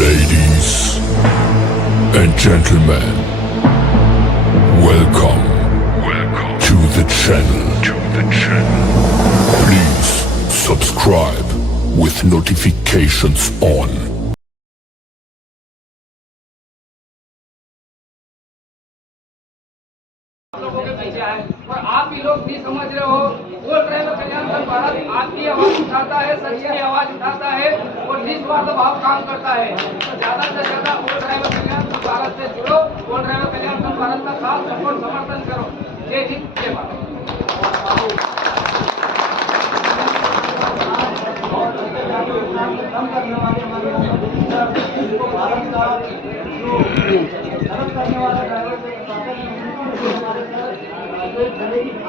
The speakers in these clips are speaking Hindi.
Ladies and gentlemen, welcome to the channel. Please subscribe with notifications on. और आप भी लोग भी समझ रहे हो, वो ड्राइवर कल्याण संघ भारत आपकी आवाज उठाता है, सच की आवाज उठाता है और निस्वार्थ भाव काम करता है। तो ज्यादा से ज्यादा वो ड्राइवर कल्याण संघ भारत से जुड़ो, वो ड्राइवर कल्याण संघ भारत का साथ सपोर्ट समर्थन करो। जय हिंद, जय भारत।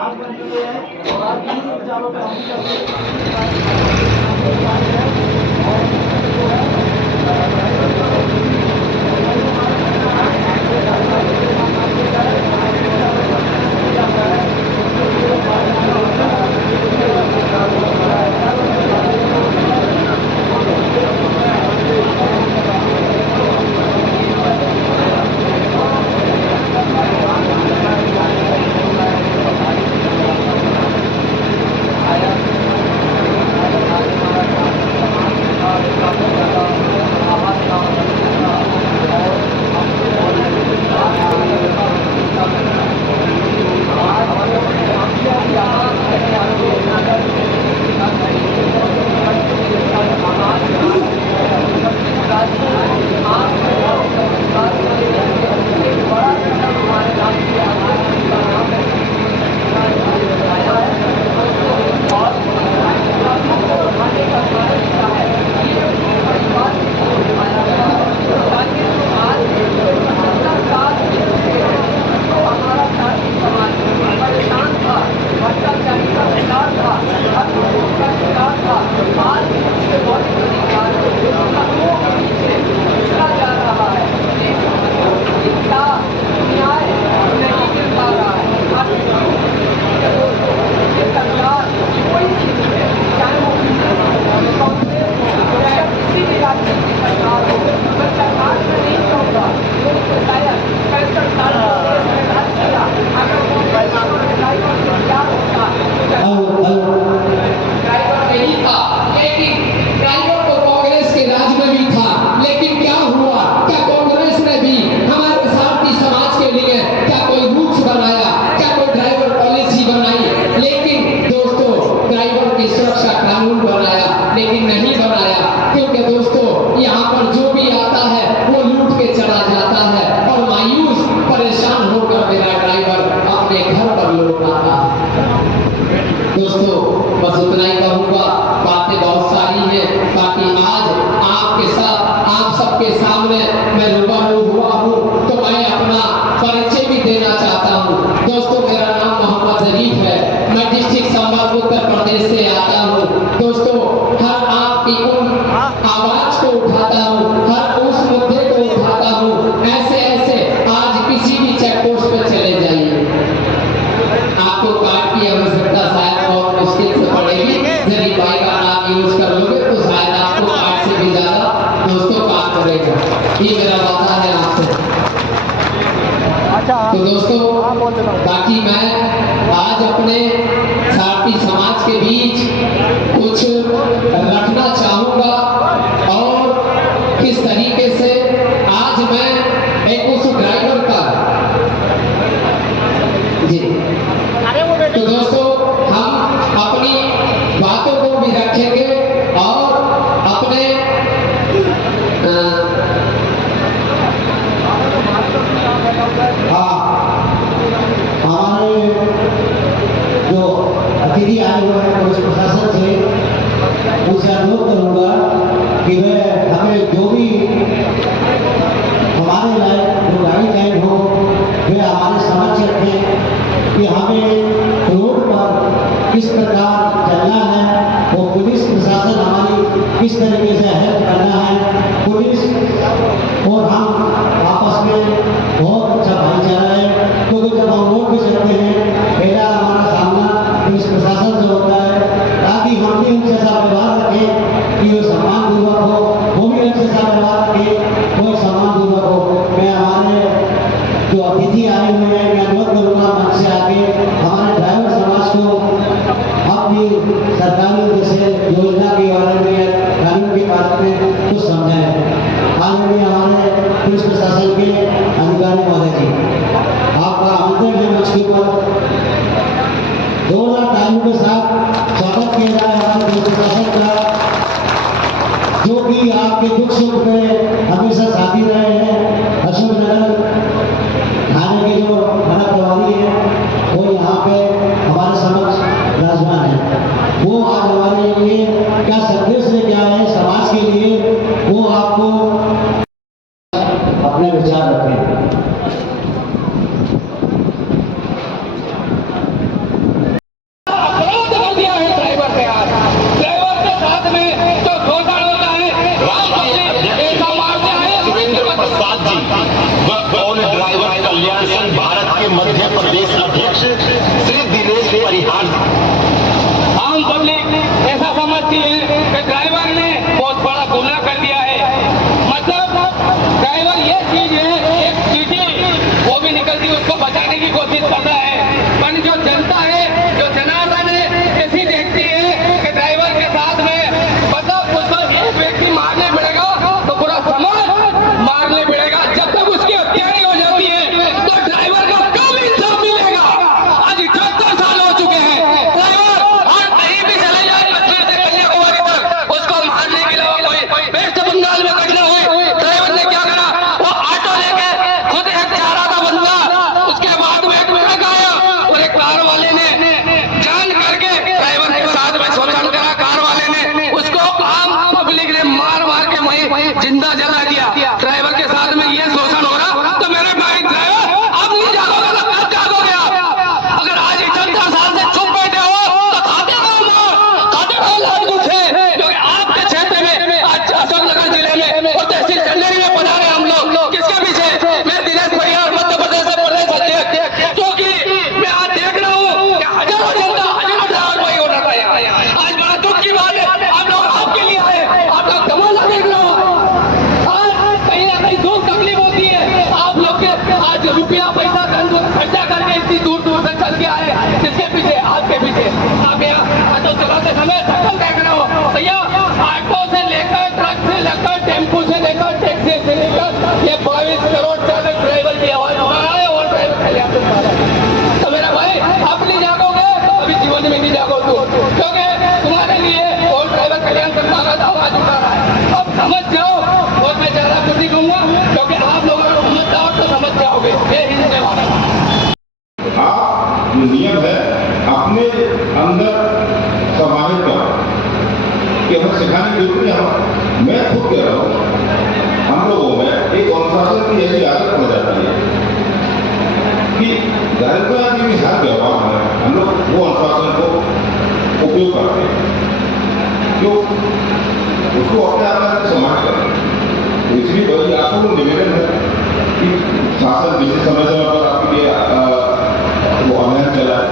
आप बन चुके हैं और आप इन्हीं विचारों पर तो दोस्तों, बाकी मैं आज अपने साथी समाज के बीच कुछ रखना चाहूंगा और किस तरीके से आज मैं एक उस ड्राइवर का जी तो दोस्तों हम अपनी बातों को भी रखेंगे और अपने हमारे जो अतिथि आए हुए हैं पुलिस प्रशासन से उनसे अनुरोध करूंगा कि वह हमें जो भी हमारे लायक जो गाइडलाइन हो वे हमारे समझ रखें कि हमें रोड पर किस प्रकार चलना है, वो पुलिस प्रशासन हमारी किस तरीके से हेल्प करना है। पुलिस और हम आपस में बहुत अच्छा भाईचारा है, क्योंकि जब हम रोड पे चलते हैं पहला हमारा सामना पुलिस प्रशासन से होता है, ताकि हम भी उनसे ऐसा व्यवहार रखें कि समझाएं। आदरणीय हमारे पुलिस प्रशासन के अधिकारी महोदय जी, आपका आमंत्रण है मंच के ऊपर। जोरदार तालियों के साथ स्वागत किया जाए हमारे पुलिस प्रशासन का, जो कि आपके दुख सुख में हमेशा साथी रहे हैं। अशोकनगर थाने के जो थाना प्रभारी है वो यहाँ पे हमारे समक्ष विराजमान है। वो आज हमारे लिए क्या संदेश लेके आए हैं समाज के लिए, वो आपको अपने विचार रखें। मध्य प्रदेश अध्यक्ष श्री दिनेश परिहार। आम पब्लिक ऐसा समझती है कि ड्राइवर ने बहुत बड़ा गुनाह कर दिया है। मतलब ड्राइवर ये चीज है, एक चीटी वो भी निकलती उसको बचाने की कोशिश करता है, पर जो जनता है, जो जनार्दन है, ऐसी देखती है कि ड्राइवर के साथ में मतलब उसको एक व्यक्ति मारने पड़ेगा तो पूरा समाज मारने पड़ेगा। जब तक उसकी हत्या नहीं हो जाती है तो ड्राइवर का कम इंसाफ मिलेगा। आज 78 साल हो चुके हैं, ड्राइवर और कहीं भी चले जाए, कश्मीर से कन्याकुमारी तक उसको मारने के लिए कोई वेस्ट बंगाल में घटना हुई, ड्राइवर ने क्या करा, वो ऑटो लेके खुद एक जा रहा था बंदा, उसके बाद में एक ट्रक आया और एक कार वाले ने जान करके ड्राइवर के साथ में शोषण करा। कार वाले ने उसको आम पब्लिक ने मार मार के वहीं जिंदा जला दिया। ड्राइवर के साथ में ये शोषण हो रहा तो मेरे भाई ड्राइवर अब नहीं जागोगे तो कब जागोगे आप? अगर आज 78 साल से चुप बैठे हो तो खाते कौन लाल कुछ है, क्योंकि आपके क्षेत्र में आज अशोकनगर जिले में और तहसील चंदेरी में बना रहे हम लोग। किसके पीछे? मैं दिनेश परिहार मध्य प्रदेश से प्रदेश अध्यक्ष, क्योंकि मैं आज देख रहा हूँ कि हजारों जनता हजारों ड्राइवर वही हो रहा है। आज बड़ा दुख की बात है, आप लोग आपके लिए आए, आप लोग तमाशा देख रहे हो। आज कहीं ना कहीं दुख तकलीफ होती है आप लोग के। आज रुपया पैसा खर्चा करके इतनी दूर दूर तक चल के आए, किसके पीछे? आपके पीछे। आप यहाँ ऑटो चलाते समय सकल देख रहे हो भैया, ऑटो से लेकर ट्रक से लेकर टेम्पो से लेकर टैक्सी से लेकर ये 22 करोड़ चालक ड्राइवर की आवाज उठा रहा है और ड्राइवर कल्याण कर रहा है। तो मेरा भाई आप नहीं जागोगे तो अभी जीवन में नहीं जागो तू, क्योंकि तुम्हारे लिए और ड्राइवर कल्याण करता रहा आवाज उठा रहा है। अब समझ जाओ, और मैं ज्यादा कुछ नहीं कहूंगा क्योंकि आप लोग अगर समझ जाओ तो समझ जाओगे। ये हिंद में वाला आप जो नियम है अपने अंदर समाहित करो कि हमें सिखाने की जरूरत नहीं। मैं खुद कह रहा हूँ, हम लोगों में एक अनुशासन की ऐसी आदत पड़ जाती है कि घर का भी हर व्यवहार में हम लोग वो अनुशासन को उपयोग करते हैं, जो उसको अपने आप में समाज करते हैं। तो इसलिए बड़ी आपको निवेदन है कि शासन जिस समय समय पर आपके लिए वो अभियान चला है,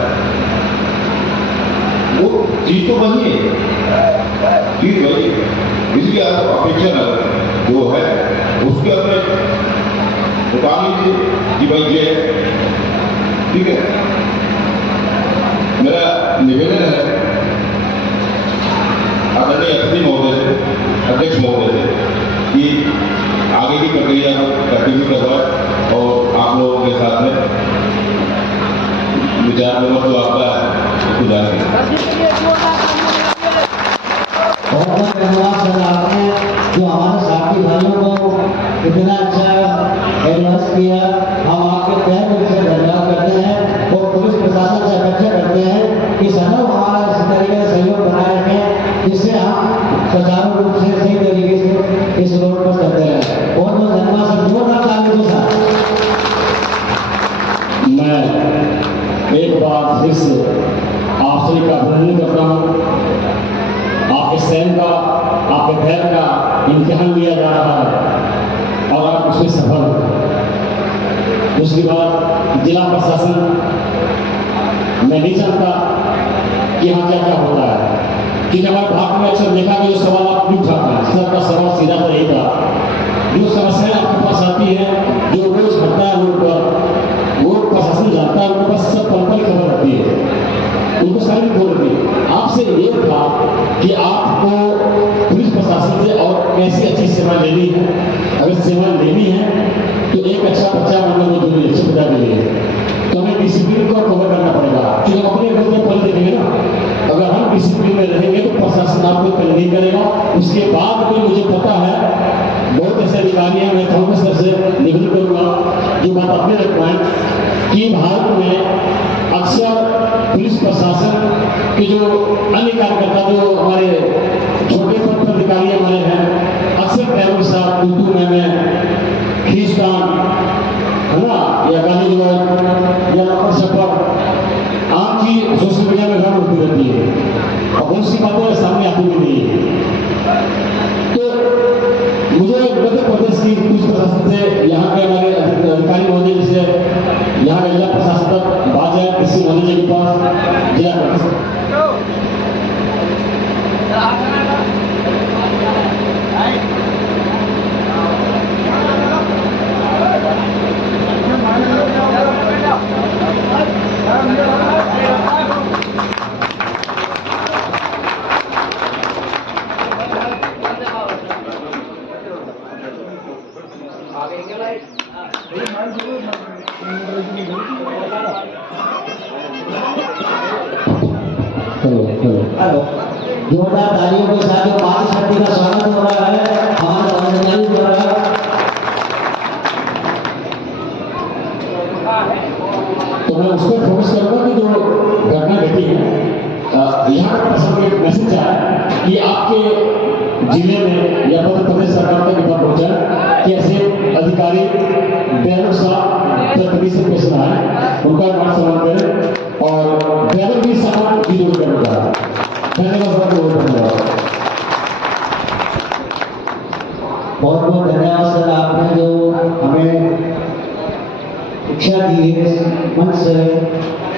वो चीज तो बनी है, चीज वही है। इसलिए आप अपेक्षा जो है उसके अपने बता लीजिए कि भाई ये ठीक है। मेरा निवेदन है आदरणीय अतिथि महोदय से, अध्यक्ष महोदय से, कि आगे की प्रक्रिया को कंटिन्यू करवाए और आप लोगों के साथ में विचार विमर्श जो आपका है उसको जारी बहुत धन्यवाद सर, आपने जो हमारे साथी भाइयों को इतना अच्छा एडवाइस किया। हम आपके तहे दिल से धन्यवाद करते हैं और पुलिस प्रशासन से अपेक्षा करते हैं कि सदैव हमारा इस तरीके से सहयोग बनाए रखें, जिससे हम सुचारू रूप से सही तरीके से इस रोड पर चलते रहें। बहुत बहुत धन्यवाद सर, जोरदार तालियों के साथ। मैं एक बार फिर से आपसे एक अभिनंदन करता हूँ। आपके स्वयं का, आपके धैर्य का इम्तिहान लिया जा रहा है और आप उसमें सफल हैं। दूसरी बात, जिला प्रशासन, मैं नहीं जानता कि यहाँ क्या क्या होता है, क्योंकि हमारे भारत में अक्सर देखा कि जो सवाल आप नहीं उठाते हैं, सर का सवाल सीधा तो यही था, जो समस्याएं आपके पास आती है, जो रोज घटता है रोड पर, वो प्रशासन जानता है, उनके पास सब पल पल खबर रहती है, उनको सारी बोल रही है। आपसे ये था कि आपको पुलिस प्रशासन से और कैसी अच्छी सेवा लेनी है, अगर सेवाएं लेनी है तो एक अच्छा बच्चा बनना बहुत जरूरी है, अच्छे पिता के लिए। तो हमें डिसिप्लिन को कवर करना पड़ेगा, क्योंकि अपने घर में पहले देखेंगे ना, अगर हम डिसिप्लिन में रहेंगे तो प्रशासन आपको पहले नहीं करेगा। उसके बाद भी मुझे पता है बहुत ऐसे अधिकारी हैं, मैं कांग्रेस से निवेदन करूंगा जो बात अपने पॉइंट कि भारत में अक्सर पुलिस प्रशासन के जो अन्य कार्यकर्ता जो हमारे छोटे पद पर अधिकारी हमारे हैं, अक्सर ड्राइवर साहब टूटू में खींचतान है ना, या गाली गलौज या लपड़ छप्पड़ आम चीज सोशल मीडिया में घर होती रहती है और बहुत सी बातें सामने आती भी नहीं है। तो मुझे मध्य प्रदेश की पुलिस प्रशासन से यहाँ के हमारे अधिकारी महोदय जैसे यहाँ का जिला प्रशासन तक बात जाए, कृषि महोदय जी के पास जिला प्रशासन हेलो, जोरदार तालियों के साथ जो 5 शक्ति का स्वागत हो रहा है हमारे कर्मचारी द्वारा। तो मैं उस पर फोकस करूंगा कि जो घटना घटी है, यहाँ का प्रसंग एक मैसेज आया कि आपके जिले में या मध्य प्रदेश सरकार तक बात पहुंचा कि ऐसे अधिकारी ड्राइवर साहब तकलीफ से पेश ना आए, उनका मान सम्मान करें और ड्राइवर भी सम्मान की दूर करेगा। धन्यवाद सर, बहुत बहुत धन्यवाद सर, आपने जो हमें शिक्षा दी है मंच से,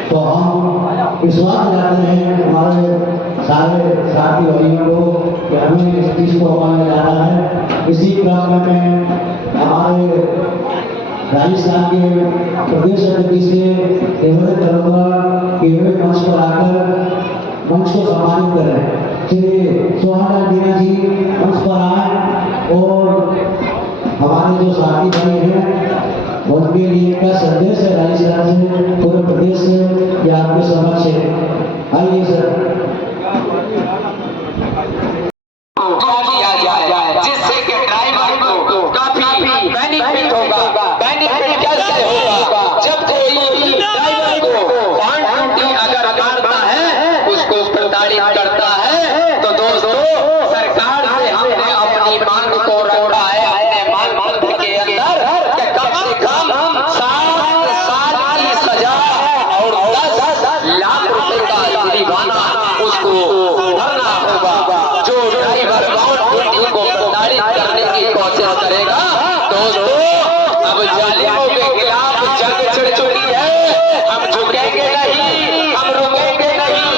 तो हम विश्वास दिलाते हैं हमारे सारे साथी भाइयों को कि हमें इस चीज को माना जाना है। इसी क्रम में हमारे राजस्थान के प्रदेश अध्यक्ष से निवेदन करूँगा कि वे मंच पर आकर मंच को सम्मानित करें। श्री सोहाना दीना जी मंच पर आए और हमारे जो साथी भाई हैं उनके लिए क्या संदेश है राजस्थान से, पूरे प्रदेश से, या आपके समक्ष है। आइए सर। जिससे कि ड्राइवर को काफी बेनिफिट होगा। बेनिफिट कैसे होगा? जब कोई ड्राइवर को वाहन ड्यूटी अगर करता है, उसको प्रताड़ित करता है, तो दोस्तों सरकार से हमने अपनी मांग को रखा है अपने मानदंड के अंदर कि कम से कम 7 साल की सजा और 10 लाख रुपए का जुर्माना उसको भरना होगा। जो ड्राइवर वाहन ड्यूटी को प्रताड़ित करने की कोशिश करेगा, दोस्तों अब जालिमों के खिलाफ जंग छिड़ चुकी है। हम झुकेंगे नहीं, हम रुकेंगे नहीं।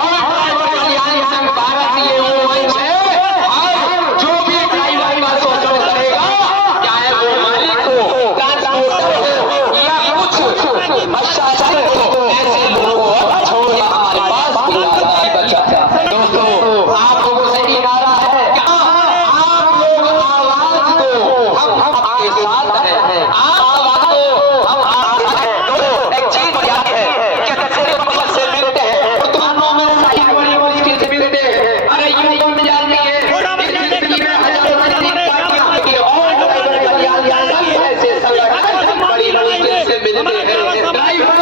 और कल्याण संघ भारत ये वो मंच है, और जो भी ड्राइवर का शोषण करेगा, चाहे वो मालिक हो, ट्रांसपोर्टर हो या कुछ प्रशासन हो, ऐसे लोगों को छोड़िए हमारे पास बचा। दोस्तों आप लोगों से इनारा है कि आप लोग आवाज दो, हम आपके साथ हैं। आप आवाज दो, हम आपके साथ हैं। दोस्तों एक चीज याद है कि कचरे पकड़ से मिलते हैं, दुकानों में सारी बड़ी मुश्किल से मिलते हैं। अरे ये कौन जानती है इस जिंदगी में हजारों राजनीतिक पार्टियां की और ड्राइवर कल्याण सब ऐसे संगठन बड़ी मुश्किल से मिलते हैं। ड्राइवर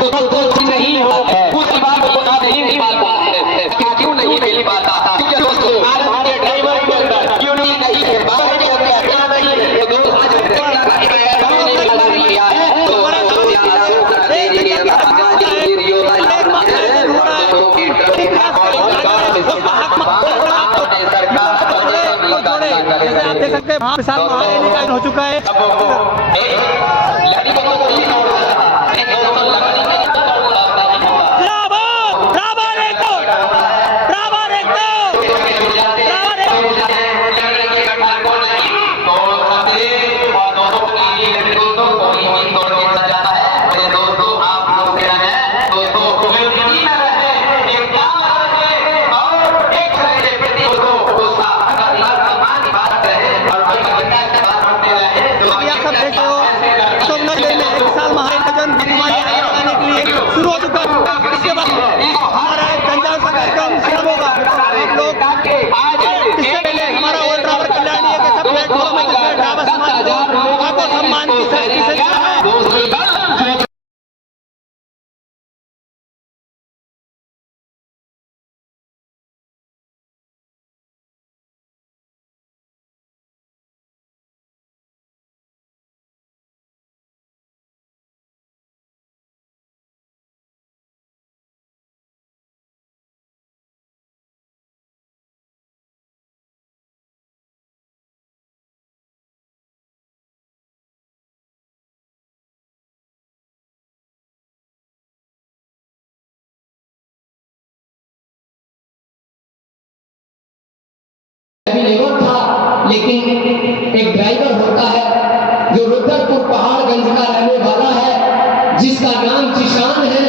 तो दोस्तों नहीं होता है, उस बात को बता नहीं पाता है। क्यों नहीं मिल पाता? क्योंकि दोस्तों भारत के ड्राइवर के अंदर यूनियन नहीं है, भारत के अंदर क्या नहीं है। तो दोस्तों आज मैंने लगा दिया है तो अशोक राजेश के हो चुका है। एक ड्राइवर होता है जो रुद्रपुर पहाड़गंज का रहने वाला है, जिसका नाम जिशान है।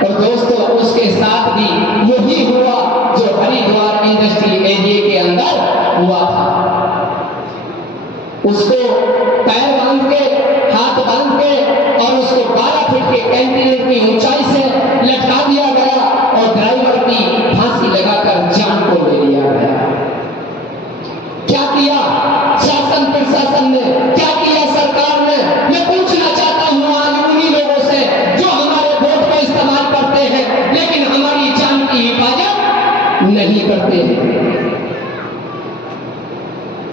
और दोस्तों उसके साथ भी वही हुआ जो हरिद्वार इंडस्ट्रियल एरिया के अंदर हुआ था। उसको पैर बांध के, हाथ बांध के और उसको 12 फीट के कैंटिलीवर की ऊंचाई से लटका दिया गया और ड्राइवर की फांसी लगाकर जान को ले लिया गया। क्या किया शासन प्रशासन ने, क्या किया सरकार ने? मैं पूछना चाहता हूं आज उन्हीं लोगों से जो हमारे वोट को इस्तेमाल करते हैं लेकिन हमारी जान की हिफाजत नहीं करते हैं।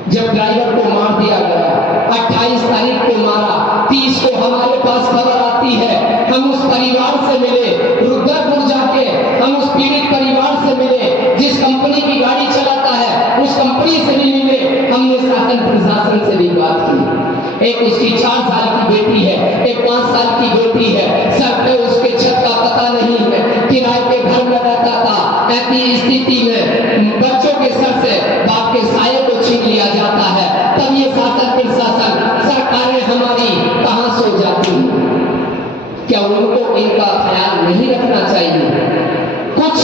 जब ड्राइवर को मार दिया गया, 28 तारीख को मारा, 30 को हमारे पास खबर आती है। हम उस परिवार से मिले, रुद्रपुर जाके हम उस पीड़ित परिवार से मिले, जिस कंपनी की गाड़ी चलाता है उस कंपनी से भी मिले। हमने शासन प्रशासन से भी बात की। एक उसकी 4 साल की बेटी है, एक 5 साल की बेटी है, सर पे उसके छत का पता नहीं है, किराए के घर में रहता था। ऐसी स्थिति में बच्चों के सर से बाप के साये को छीन लिया जाता है। तब ये शासन प्रशासन सरकारें हमारी कहां सो जाती हैं? क्या उनको इनका ख्याल नहीं रखना चाहिए? कुछ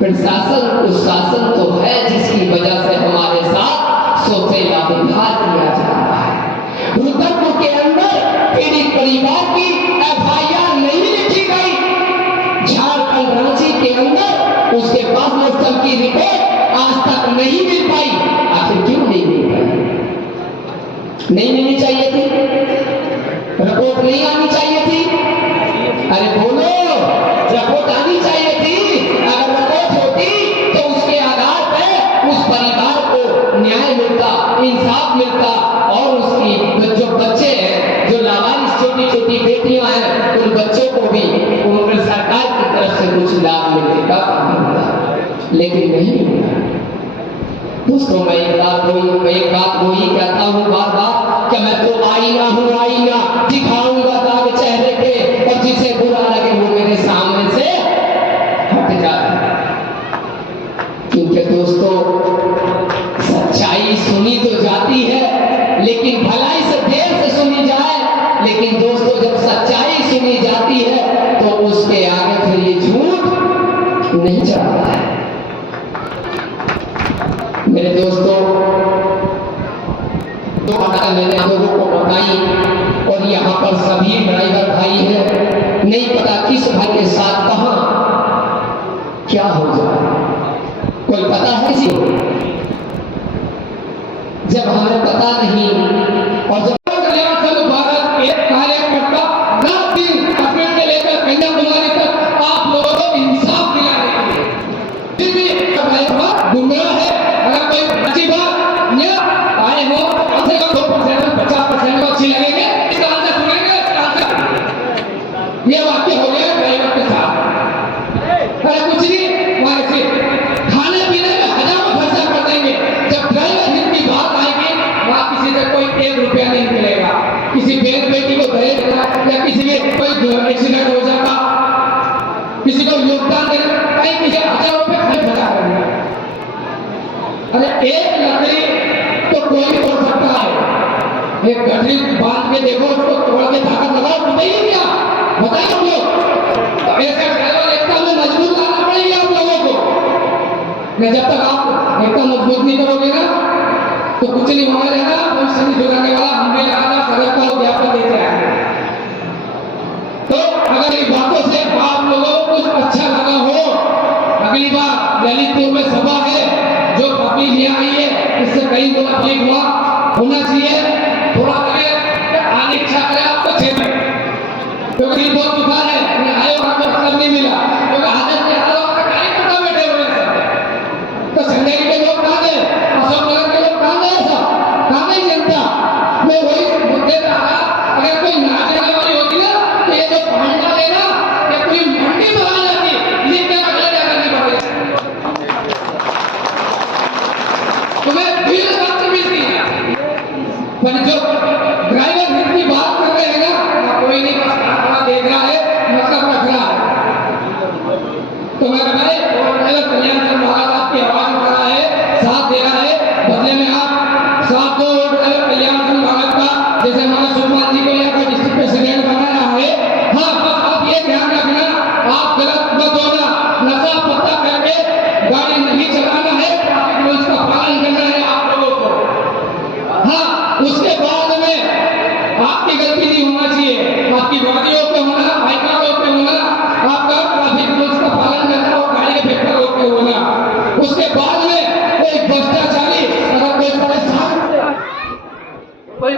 प्रशासन कुछ शासन तो है जिसकी वजह से हमारे साथ सोचेला व्यवहार किया जा रहा है। रुद्रपुर के अंदर पीड़ित परिवार की FIR नहीं लिखी गई। झारखंड रांची के अंदर उसके पास मौसम की रिपोर्ट आज तक नहीं मिल पाई। आखिर क्यों नहीं मिल पाई? नहीं मिलनी चाहिए थी? रिपोर्ट नहीं आनी चाहिए थी? अरे बोलो, रिपोर्ट आनी चाहिए थी। अगर रिपोर्ट होती तो उसके आधार पर उस परिवार को न्याय मिलता, इंसाफ मिलता और उसकी जो बच्चे हैं, जो लावारिस छोटी छोटी बेटियां हैं, उन बच्चों को भी उनके सरकार की तरफ से कुछ लाभ मिलने का काम मिलता, लेकिन नहीं मिला। दोस्तों मैं एक बात वही कहता हूँ बार बार कि मैं तो आईना हूँ, आईना दिखाऊंगा दाग चेहरे के, और जिसे बुरा लगे वो मेरे सामने से हट जाए। क्योंकि दोस्तों सच्चाई सुनी तो जाती है लेकिन भलाई से देर से सुनी जाए, लेकिन दोस्तों जब सच्चाई सुनी जाती है तो उसके आगे फिर ये झूठ नहीं चलता है। मेरे दोस्तों जो बातें मैंने आप लोगों को बताई, और यहाँ पर सभी ड्राइवर भाई हैं, नहीं पता किस भाई के साथ कहां क्या हो जाए, कोई पता है जी? जब हमें पता नहीं और जब भारत एक कार्यकर्ता रात दिन कश्मीर से लेकर कन्याकुमारी तक आप लोगों को इंसाफ दिलाने के लिए फिर भी गुमराह है। अगर कोई अच्छी बात आए हो कम से कम 2% 50% को अच्छी लगेंगे, इस तरह से सुनेंगे, इस तरह से। ये वाक्य हो गया ड्राइवर के साथ। अरे कुछ नहीं, वैसे खाने पीने में हजारों खर्चा कर देंगे। जब ड्राइवर हित की बात आएगी वहां किसी से कोई 1 रुपया नहीं मिलेगा। किसी बहन बेटी को दहेज या किसी में कोई एक्सीडेंट हो जाता, किसी को योगदान देना, कहीं किसी हजारों रुपये खर्च बचा करेंगे। अरे एक लकड़ी तो कोई तोड़ सकता है, एक गठरी बांध के देखो, उसको तोड़ के ताकत लगाओ, बताइए क्या बताइए आप लोग। तो ऐसा ड्राइवर एकता में मजबूत लाना पड़ेगा आप लोगों को। मैं जब तक आप एकता मजबूत नहीं करोगे ना तो कुछ नहीं होगा रहेगा। भविष्य नहीं सुधारने वाला हमने लगातार सड़क पर व्यापक देते रहेंगे। तो अगर इन बातों से आप लोगों को कुछ अच्छा लगा हो, अगली बार ललितपुर में सभा है, जो तकलीफ यहाँ आई है इससे कहीं तो तकलीफ हुआ होना चाहिए। थोड़ा लगे आने इच्छा करे आपको 6 में, क्योंकि बहुत बुखार है, आए वहां पर अवसर नहीं मिला, क्योंकि आदत के हाथों में कार्यकर्ता बैठे हुए हैं। तो संगठन के लोग कहाँ गए, अशोक नगर के लोग कहाँ गए, सब कहाँ गई जनता? मैं वही मुद्दे पे आया, अगर कोई नाचने वाली होती ना तो ये जो पांडा लेना ये पूरी मंडी में आ जाती, लिखने का क्या करनी पड़ेगी। तुम्हें भीड़ बात मिलती है, पर जो ड्राइवर हित की बात कर रहे हैं ना, कोई नहीं, बस खाना देख रहा है, मतलब रख रहा है। तो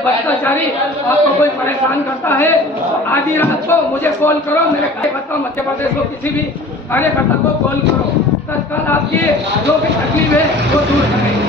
भ्रष्टाचारी आपको कोई परेशान करता है, आधी रात को मुझे कॉल करो, मेरे कार्यकर्ता मध्य प्रदेश को किसी भी कार्यकर्ता को कॉल करो, तत्काल आपकी जो भी तकलीफ है वो दूर करेंगे।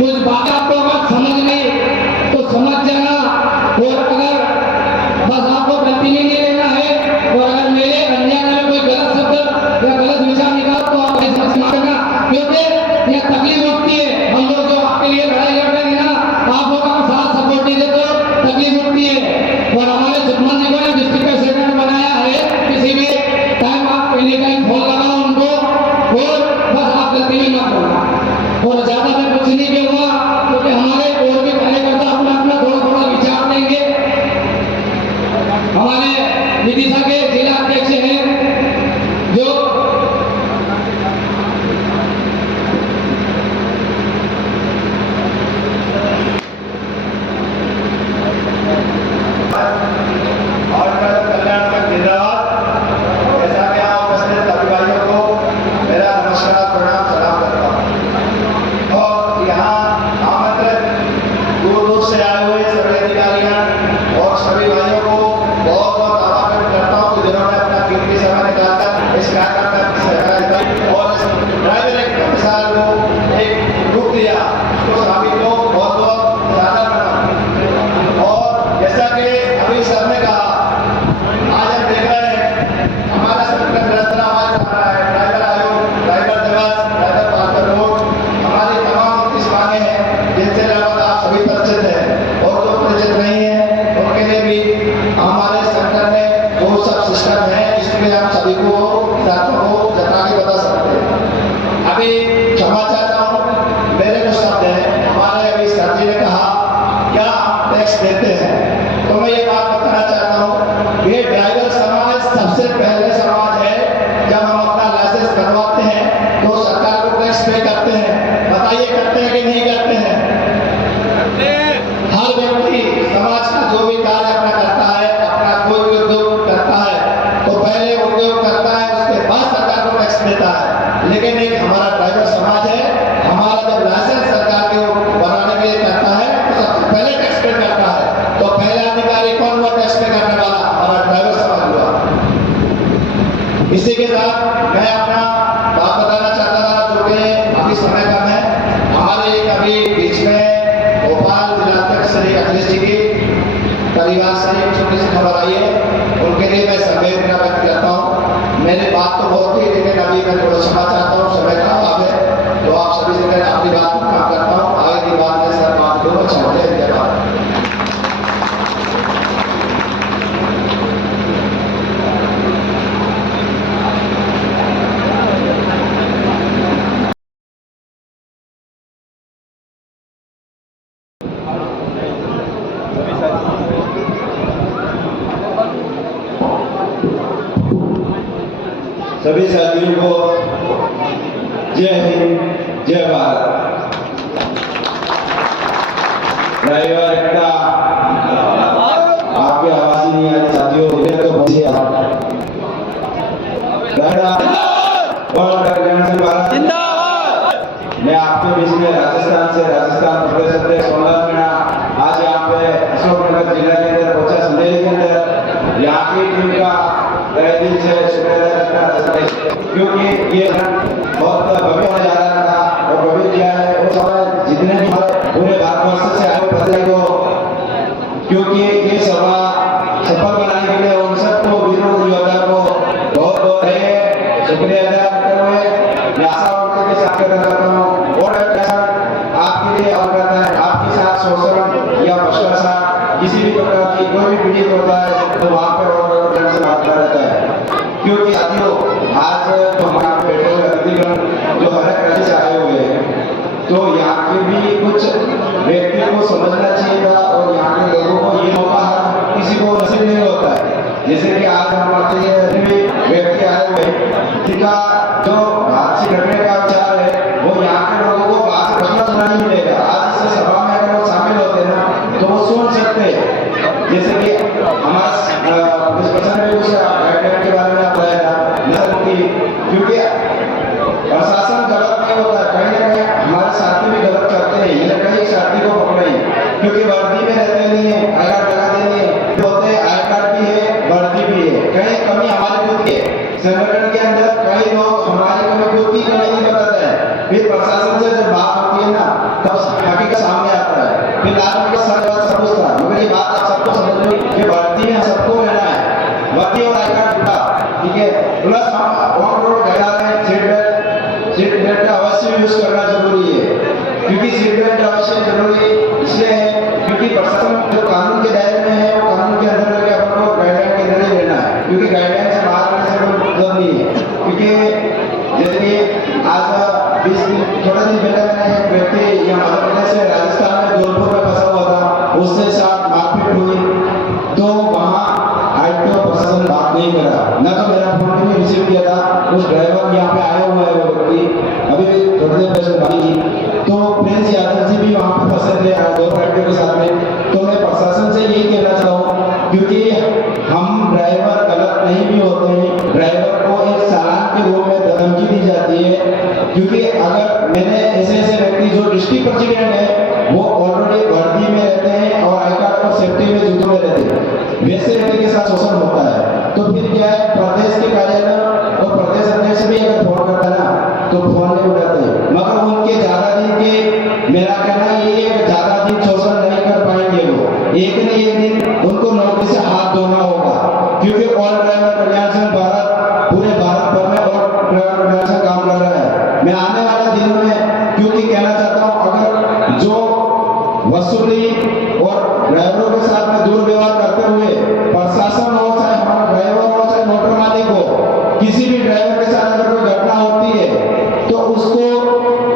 कुछ बात आपको अगर समझ में तो समझ जाना, और अगर बस आपको गलती नहीं लेना है, और अगर मेरे अनजाने में कोई गलत शब्द या गलत विचार निकाल तो आप समझ मारना, क्योंकि यह तकलीफ उठती है। हम लोग जो आपके लिए लड़ाई लड़ रहे हैं ना, आप लोग का साथ सपोर्ट नहीं देते तो तकलीफ उठती है। और हमारे सुषमा जी को डिस्ट्रिक्ट प्रेसिडेंट बनाया है, किसी भी टाइम आप एनी टाइम फोन लगाओ उनको, और बस आप गलती नहीं मत करना। और ज्यादा मैं कुछ नहीं कहूँगा, क्योंकि हमारे और भी कार्यकर्ता अपना अपना थोड़ा थोड़ा विचार देंगे। हमारे विदिशा के जिला अध्यक्ष हैं जो और कल्याण का जिंदाबाद। जैसा कि आप उपस्थित अधिकारियों को मेरा नमस्कार, प्रणाम, सलाम करता हूँ। और यहाँ आमंत्रित दूर दूर से आए हुए सभी अधिकारियाँ और सभी भाइयों को बहुत बहुत आभार व्यक्त करता हूँ कि जिन्होंने अपना कीमती समय निकालकर इस कार्यक्रम में सहभागिता की और इस ड्राइवर एक मिसाल को एक रूप दिया, उसको सभी को बहुत बहुत ज़्यादा प्रणाम। और जैसा कि अभी सर ने कहा, आज हम देख रहे हैं हमारा संगठन निरंतर आवाज उठा रहा है। ड्राइवर आयोग, ड्राइवर दिवस, ड्राइवर पार्कर रोड, हमारी तमाम 29 मांगे हैं जिनसे लगभग आप सभी परिचित हैं, और जो परिचित नहीं है उनके लिए भी हमारे संगठन में वो सब सिस्टम है जिसमें हम सभी को साथियों को जता के बता सकते हैं। अभी क्षमा चाहता हूँ, मेरे जो शब्द हैं, हमारे अभी सर जी ने कहा क्या आप टैक्स देते हैं, तो मैं ये बात बताना चाहता हूँ, ये ड्राइवर समाज सबसे पहले समाज है। जब हम अपना लाइसेंस बनवाते हैं तो सरकार को टैक्स पे करते हैं। बताइए करते हैं कि नहीं करते हैं? हर व्यक्ति समाज का जो भी कार्य अपना करता है, अपना कोई भी उद्योग करता है तो पहले उद्योग करता है, उसके बाद सरकार को टैक्स देता है। लेकिन एक हमारा ड्राइवर समाज है, हमारा जब लाइसेंस सरकार के बनाने के लिए करता है तो सबसे पहले टैक्स पे करता है। तो पहला अधिकारी कौन हुआ टैक्स पे करने वाला? हमारा ड्राइवर समाज हुआ। इसी के साथ मैं अपना बात बताना चाहता था, जो कि अभी समय कम है। हमारे एक अभी बीच में भोपाल जिलाध्यक्ष श्री अखिलेश जी की परिवार से एक छोटी सी खबर आई है, उनके लिए मैं संवेदना व्यक्त करता हूँ। मेरी बात तो बहुत ही, लेकिन अभी मैं थोड़ा क्षमा चाहता हूँ, समय का अभाव है, तो आप सभी से मैं अपनी बात को काम करता हूँ। आगे की बात में सर बात करूँ, अच्छा हो जाए। धन्यवाद। सभी साथियों को जय हिंद, जय भारत। ड्राइवर एकता, आपकी आवाज ही नहीं आई साथियों, इधर तो पहुंचे आप। मैं आपके बीच में राजस्थान प्रदेश अध्यक्ष सोमनाथ मीणा आज यहाँ पे अशोकनगर जिला के अंदर पहुंचा, संदेश के अंदर यहाँ की टीम का तहे दिल से शुक्रिया करता हूं, क्योंकि ये बहुत भव्य होने जा रहा था और भव्य किया है। वो सब जितने भी पूरे भारतवर्ष से आए पत्रिका को, क्योंकि ये सभा सफल बनाने के लिए उन सबको वीरों योद्धा को शोषण या भ्रष्टाचार किसी भी प्रकार की कोई भी पीड़ित होता है तो वहाँ पे और से बात रहता है। क्योंकि साथियों आज तो हमारा बैठे हुए अतिथिगण जो हर एक राज्य से आए हुए हैं, तो यहाँ के भी कुछ व्यक्ति को समझना चाहिए था और यहाँ के लोगों को ये मौका किसी को नसीब नहीं होता है। जैसे कि आज हमारे व्यक्ति आए हुए जिनका जो हाथ से घटने का विचार है वो यहाँ के लोगों को बात प्रश्न सुना नहीं मिलेगा। आज इस सभा में अगर वो शामिल होते हैं ना तो वो सुन सकते हैं। जैसे कि हमारा डिस्कशन में कुछ गाइडलाइन के बारे में बताया क्योंकि प्रशासन गलत नहीं होता, कहीं ना कहीं हमारे साथी भी गलत करते हैं। ये कई साथी को पकड़े क्योंकि वर्दी में रहते नहीं है, आई कार्ड लगा देंगे बोलते हैं आई कार्ड भी है वर्दी भी है। कहीं कमी हमारी खुद की संगठन के अंदर कई लोग हमारी कमी खुद की कमी नहीं बताते हैं। फिर प्रशासन से जब बात होती है ना तब हकीकत सामने आता है। फिर लास्ट में सब कुछ था मगर ये बात आप सबको समझ लो कि वर्दी में सबको रहना है, वर्दी और आई कार्ड जुड़ा, ठीक है। प्लस हम सीट बेल्ट का अवश्य यूज करना जरूरी है क्योंकि सीट बेल्ट अवश्य जरूरी इसलिए है क्योंकि प्रशासन जो कानून के दायरे में है वो कानून के अंदर लगे अपन को गाइडलाइन के अंदर ही रहना है क्योंकि गाइडलाइन से बाहर आने से कोई मतलब नहीं है। क्योंकि जैसे कि आज 20 दिन थोड़ा दिन पहले मैंने एक व्यक्ति यहाँ मध्य प्रदेश से राजस्थान में जोधपुर में फंसा हुआ था, उससे साथ मारपीट हुई तो वहाँ आईटीओ प्रशासन बात नहीं करा, न तो मेरा फोन भी रिसीव किया था। उस ड्राइवर यहाँ पे आया हुआ है वो व्यक्ति अभी थोड़ी देर पहले बात की तो प्रिंस यादव जी भी वहाँ पे फंसे थे दो आईटीओ के साथ में। तो मैं प्रशासन से यही कहना चाहूँ क्योंकि हम ड्राइवर गलत नहीं भी होते हैं, ड्राइवर को एक चालान के रूप में धमकी दी जाती है क्योंकि अगर मैंने ऐसे व्यक्ति जो डिस्ट्रिक्ट प्रेसिडेंट है वो ऑलरेडी वर्दी में रहते हैं और आई कार्ड और सेफ्टी में जूतों में रहते हैं, वैसे व्यक्ति के साथ शोषण होता है। तो फिर क्या है प्रदेश के कार्यालय और प्रदेश अध्यक्ष भी अगर फोन करता है ना तो फोन नहीं उठाते मगर उनके ज्यादा दिन के मेरा कहना ये है कि ज्यादा दिन शोषण नहीं कर पाएंगे वो, एक न एक दिन उनको नौकरी से हाथ धोना होगा क्योंकि ऑल ड्राइवर कल्याण संघ भारत पूरे भारत भर में ऑल ड्राइवर कल्याण संघ काम कर रहा है। मैं आने वाले दिनों में क्योंकि कहना चाहता हूँ अगर जो वसूली और ड्राइवरों के साथ में दुर्व्यवहार करते हुए प्रशासन हो चाहे हमारा ड्राइवर हो चाहे मोटर मालिक हो, किसी भी ड्राइवर के साथ अगर कोई घटना होती है तो उसको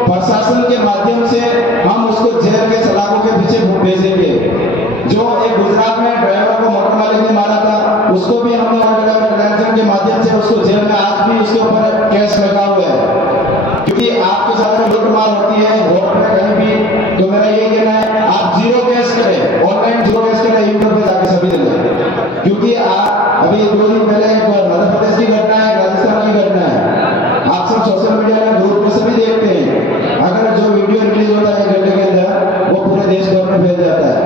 प्रशासन के माध्यम से हम उसको जेल के सलाखों के पीछे भेजेंगे। जो एक गुजरात में ड्राइवर को मोटर मालिक ने मारा था उसको भी हमने के माध्यम से उसको जेल में आज भी उसके ऊपर केस लगा हुआ है क्योंकि आपके साथ में लूटमार होती है रोड पे कहीं भी। तो मेरा ये कहना है आप जीरो केस करें, ऑनलाइन जीरो केस करें यूट्यूब पे जाके सभी जगह, क्योंकि आप अभी 2 दिन पहले मध्य प्रदेश की घटना है, राजस्थान की घटना है, आप सब सोशल मीडिया में ग्रुप में सभी देखते हैं। अगर जो वीडियो रिलीज होता है 1 घंटे के अंदर वो पूरे देश भर में फैल जाता है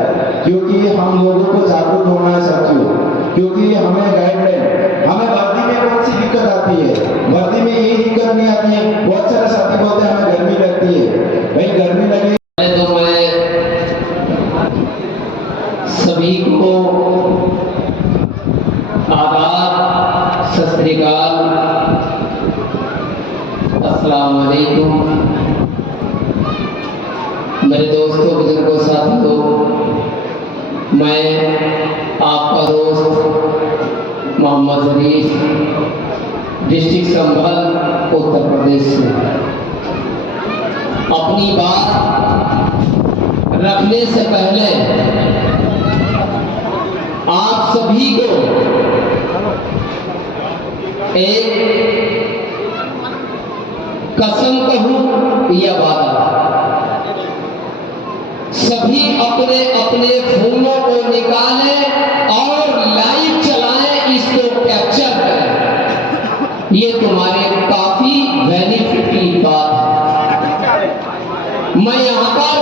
क्योंकि हम लोगों को जागरूक होना है साथियों। क्योंकि हमें गाइडलाइन हमें वर्दी में कौन सी दिक्कत आती है, वर्दी में यही दिक्कत नहीं आती है। बहुत सारे साथी बोलते हैं हमें गर्मी लगती है, भाई गर्मी लगे तो मैं सभी को आदाब, सत श्री अकाल, अस्सलाम वालेकुम। मेरे दोस्तों, बुजुर्गों, साथियों, मैं आपका दोस्त मोहम्मद शरीफ, डिस्ट्रिक्ट संभल, उत्तर प्रदेश से अपनी बात रखने से पहले आप सभी को एक कसम कहूं या वादा, सभी अपने अपने फोनों को निकालें और लाइव चलाएं, इसको कैप्चर करें। ये तुम्हारे काफी बेनिफिट की बात है। मैं यहां पर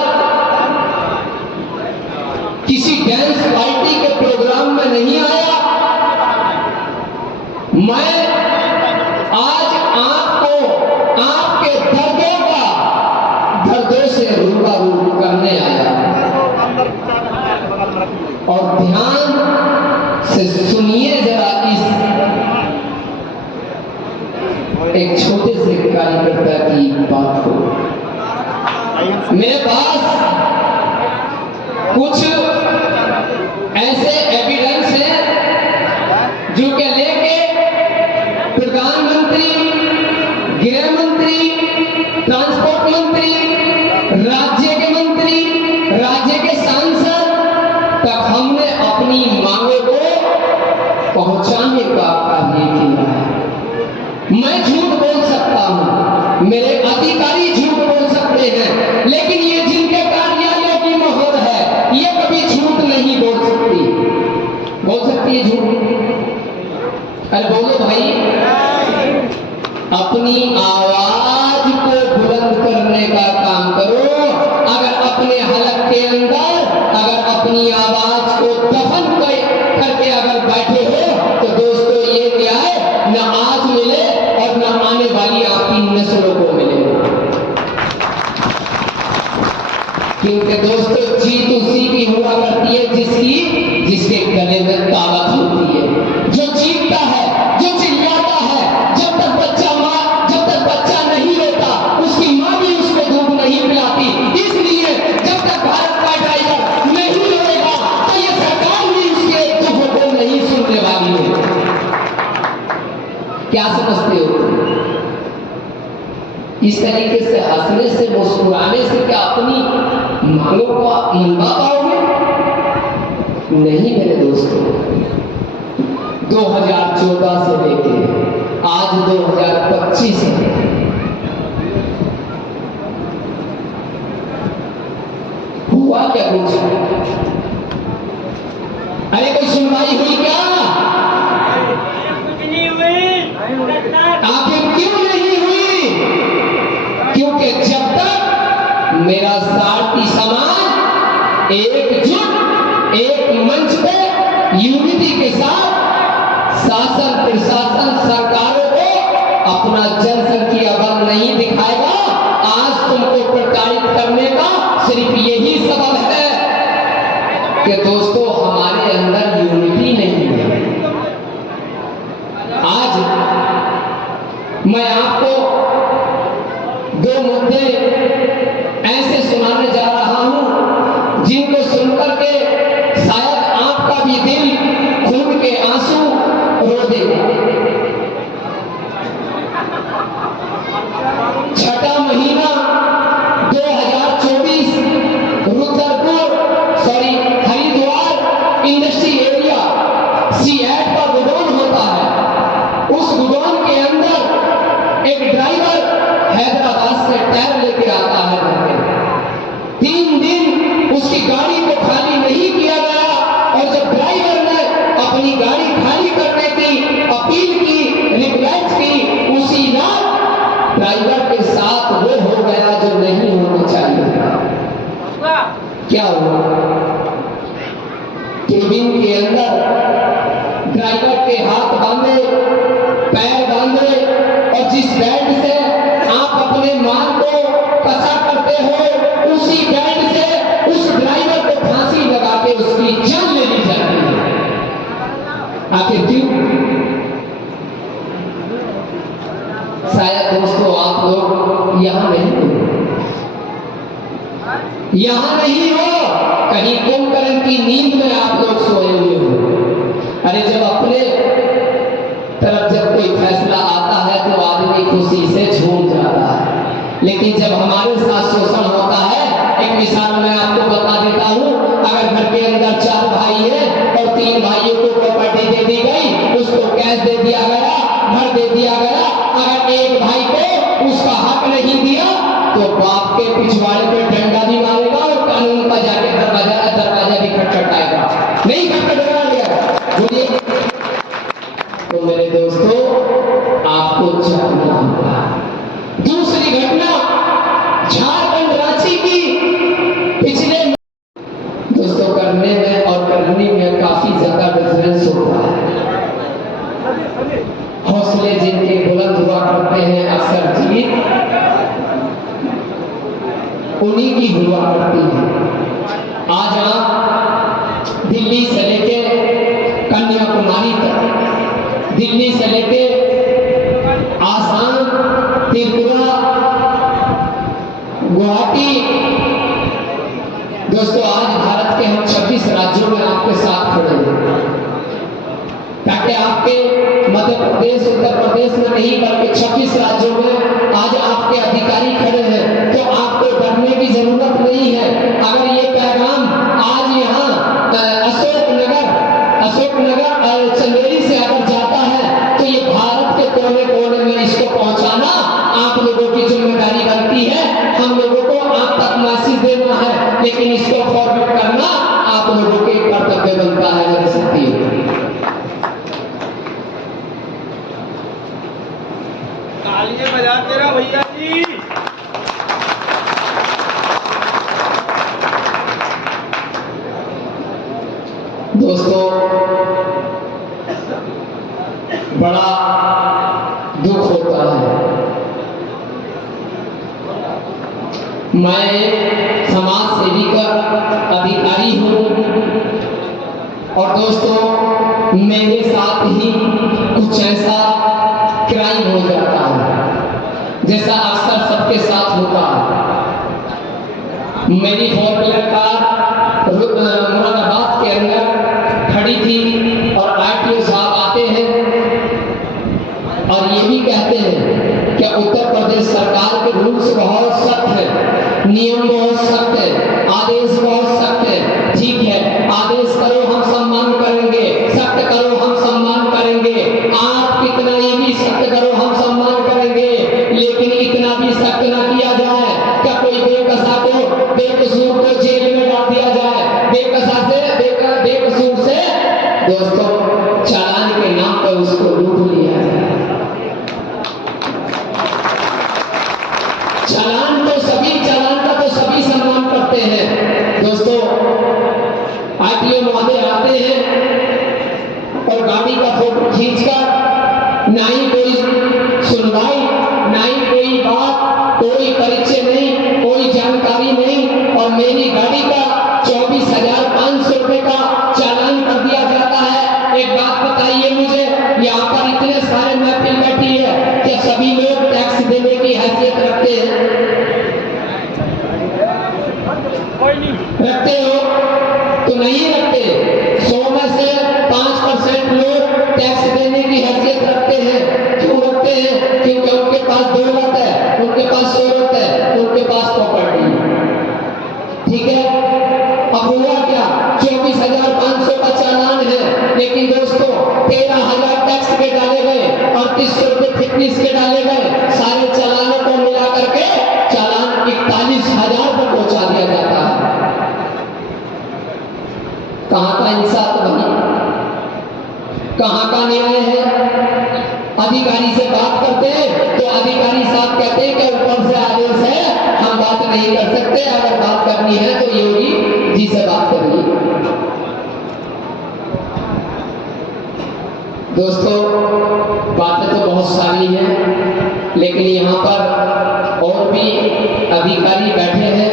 किसी डांस पार्टी के प्रोग्राम में नहीं आया, मैं आज आपको आपके दर्दों से रूबरू करने आया और ध्यान से सुनिए जरा इस एक छोटे से कार्यकर्ता की बात को। मेरे पास कुछ ऐसे एविडेंस हैं जो के लेके प्रधानमंत्री, गृह मंत्री, ट्रांसपोर्ट मंत्री, राज्य के मंत्री, राज्य के सांसद तक हमने अपनी मांगों को पहुंचाने का कार्य किया है। मैं झूठ बोल सकता हूं, मेरे अधिकारी झूठ बोल सकते हैं, लेकिन ये जिनके कार्यालयों की मोहर है, ये कभी झूठ नहीं बोल सकती है झूठ? अरे बोलो भाई, अपनी आवाज को बुलंद करने का काम करो। अगर अपने हलक के अंदर अगर अपनी आवाज को दफन करके अगर बैठे हो तो दोस्तों ये क्या है, न आज मिले और न आने वाली आपकी नस्लों को मिले। क्योंकि दोस्तों जीत उसी की हुआ करती है जिसके गले में ताकत होती है, जो जीतता है, जो चिल्लाता है। जब तक बच्चा नहीं रोता, उसकी मां भी उसको दूध नहीं पिलाती। इसलिए जब तक भारत का ड्राइवर नहीं रोएगा तो ये सरकार भी उसके दुखों को नहीं सुनने वाली है। क्या समझते हो? इस तरीके से हंसने से, मुस्कुराने से क्या अपनी मांगों को आप मनवा पाओगे? नहीं मेरे दोस्तों। 2014 से लेके आज 2025 है, हुआ क्या कुछ? अरे कोई सुनवाई हुई क्या? आखिर क्यों नहीं हुई? क्योंकि जब तक मेरा सारथी समाज एकजुट एक मंच पे यूनिटी के साथ शासन, प्रशासन, सरकारों को अपना जनसंख्या बल नहीं दिखाएगा, आज तुमको प्रताड़ित करने का सिर्फ यही सबब है कि दोस्तों हमारे अंदर यूनिटी नहीं है। आज मैं आपको दो मुद्दे ऐसे सुनाने जा रहा हूं जिनको सुनकर के शायद आपका भी दिल खून के आंसू रो देगा। छठा महीना 2024 हरिद्वार इंडस्ट्री एरिया सीएट का गोडाउन होता है। उस गोडाउन के अंदर एक ड्राइवर हैदराबाद से टायर लेके आता है। 3 दिन उसकी गाड़ी को खाली नहीं किया गया और जब ड्राइवर ने अपनी गाड़ी खाली करने की अपील की, रिक्वेस्ट की, उसी रात ड्राइवर के साथ वो हो गया जो नहीं होना चाहिए। क्या हुआ? केबिन के अंदर ड्राइवर के हाथ बांधे, पैर बांधे और जिस बैंड से आप अपने माल को कसा करते हो, उसी बैंड से उस ड्राइवर को फांसी लगा के उसकी जान ले ली जाती है। आखिर क्यों? शायद दोस्तों आप लोग यहां नहीं हो, कहीं कुंभकर्ण की नींद में आप लोग सोए हुए हो। अरे जब अपने तरफ जब कोई फैसला आता है तो आदमी खुशी से झूम जाता है, लेकिन जब हमारे साथ शोषण होता है, एक मिसाल मैं आपको बता देता हूं। अगर घर के अंदर 4 भाई हैं और 3 भाइयों को प्रॉपर्टी दे दी गई, उसको कैश दे दिया गया, घर दे दिया गया। अगर एक भाई को उसका हक नहीं दिया तो बाप के पिछवाड़े पे डंडा भी मारेगा और कानून का जाके दरवाजा भी खटखटाएगा। नहीं खटखटाएगा। बोलिए। तो मेरे दोस्तों आपको जानना होगा। दूसरी घटना झारखंड रांची की। पिछले दोस्तों करने में और करने में काफी ज्यादा डिफरेंस होता है। हौसले जिनके बुलंद हुआ करते हैं, अक्सर जीत उन्हीं की हुआ करती है। आज आप दिल्ली से लेके कन्याकुमारी तक, दिल्ली से लेके आसाम, त्रिपुरा, गुवाहाटी, दोस्तों आज भारत के प्रदेश, उत्तर प्रदेश में नहीं बल्कि 26 राज्यों में आज आपके अधिकारी खड़े हैं, तो आपको डरने की जरूरत नहीं है। अगर ये पैगाम आज यहाँ अशोकनगर चंदेरी से अगर जाता है तो ये भारत के कोने कोने में इसको पहुंचाना आप लोगों की जिम्मेदारी बनती है। हम लोगों को आप तक मैसेज देना है, लेकिन इसको फॉरवर्ड करना आप लोगों के कर्तव्य बनता है। मेरे साथियों, तालियां बजाते रहो भैया जी। दोस्तों, बड़ा दुख होता है। मैं समाज सेवी का अधिकारी हूँ और दोस्तों मेरे साथ ही कुछ ऐसा क्राइम हो जाता है जैसा अक्सर सबके साथ होता है। मेरी 4 व्हीलर कार मुरादाबाद के अंदर खड़ी थी और आरटीओ साहब आते हैं और ये भी कहते हैं कि उत्तर प्रदेश सरकार के रूल्स बहुत सख्त है, नियम बहुत सख्त है, आदेश बहुत सख्त है। ठीक है, आदेश करो हम सम्मान करेंगे, सख्त करो हम सम्मान करेंगे, आप कितना ही भी सख्त करो हम सम्मान करेंगे, लेकिन इतना भी सख्त ना किया जाए क्या कोई बेकसा को, बेकसूर को जेल में डाल दिया जाए। बेकसूर से दोस्तों चालान के नाम पर उसको लूट लिया जाए। चालान का तो सभी सम्मान करते हैं। दोस्तों आरटीओ महोदय आते हैं और गाड़ी का फोटो खींचकर ना ही कोई सुनवाई, ना ही कोई बात, कोई परिचय नहीं, कोई जानकारी नहीं, और मेरी गाड़ी का 24,500 रुपए का चालान कर दिया जाता है। एक बात बताइए मुझे, यहाँ पर इतने सारे महफिल बैठी है, क्या सभी लोग टैक्स देने की हैसियत रखते हैं? रखते हो तो नहीं रखते। 100 में से 5% लोग टैक्स देने की हैसियत रखते हैं। क्यों रखते हैं? क्योंकि उनके पास दौलत है, उनके पास शोहरत है, उनके पास प्रॉपर्टी है। ठीक है, अब हुआ क्या, 24,500 का चालान है, लेकिन दोस्तों 13,000 टैक्स के डाले गए, 3800 रुपए फिटनेस के डाले गए, सारे चालानों को मिला करके चालान 41,000 पर पहुंचा दिया जाता है। कहां का इंसाफ बनी, कहां का न्याय है? अधिकारी से बात करते हैं तो अधिकारी साहब कहते हैं कि ऊपर से आदेश है, हम बात नहीं कर सकते, अगर बात करनी है तो योगी जी से बात करिए। दोस्तों बातें तो बहुत सारी हैं, लेकिन यहाँ पर और भी अधिकारी बैठे हैं,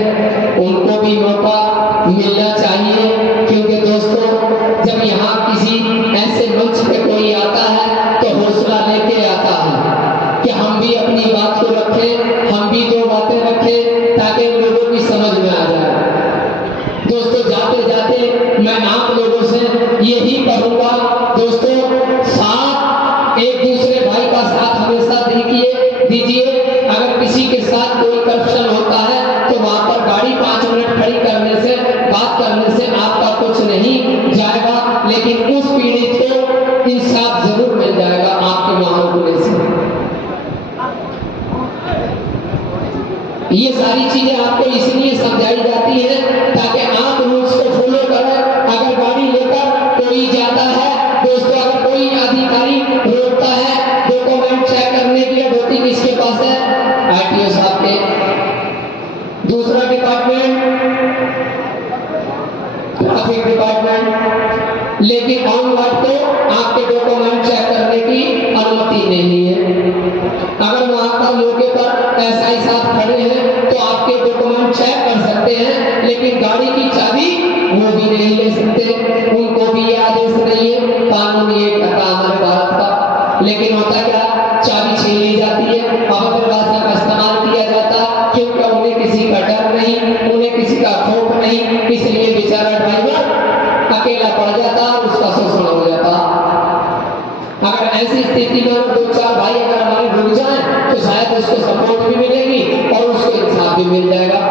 उनको भी मौका मिलना चाहिए। क्योंकि दोस्तों जब यहाँ किसी ऐसे मंच पे कोई आता है तो हौसला लेके आता है कि हम भी अपनी बात को रखें, हम भी 2 बातें रखें ताकि लोगों की समझ में आ जाए। दोस्तों जाते जाते मैं आप लोगों से यही कहूंगा, दोस्तों साथ एक दूसरे भाई का साथ हमेशा दीजिए। अगर किसी के साथ कोई करप्शन होता है तो वहां पर गाड़ी 5 मिनट खड़ी करने से, बात करने से आपका कुछ नहीं जाएगा, लेकिन उस पीड़ित को इंसाफ जरूर मिल जाएगा आपके वहां होने से। ये सारी चीजें आपको इसलिए समझाई जाती है ताकि आप रूल्स को फॉलो करें। अगर गाड़ी लेकर कोई जाता है, दोस्तों अगर कोई अधिकारी रोकता है डॉक्यूमेंट चेक करने के लिए, धोती किसके पास है? आरटीओ साहब के। दूसरा डिपार्टमेंट ट्रैफिक डिपार्टमेंट, लेकिन होमगार्ड को आपके डॉक्यूमेंट चेक करने की अनुमति नहीं है। अगर वहां पर मौके पर एसआई साहब खड़े हैं तो आपके डॉक्यूमेंट चेक कर सकते हैं, लेकिन गाड़ी की चाबी वो भी नहीं ले सकते। उनको भी ये आदेश नहीं है, कानून ये कहता हमारे भारत का। लेकिन होता क्या, चाबी छीन ली जाती है, अभद्र भाषा का इस्तेमाल किया जाता, क्योंकि उन्हें किसी का डर नहीं, उन्हें किसी का खौफ नहीं, इसलिए बेचारा ड्राइवर अकेला पड़ जाता, उसका शोषण हो जाता। अगर ऐसी स्थिति में अगर 2-4 भाई अगर हमारे रुक जाएं तो शायद उसको सपोर्ट भी मिलेगी और उसको इंसाफ भी मिल जाएगा।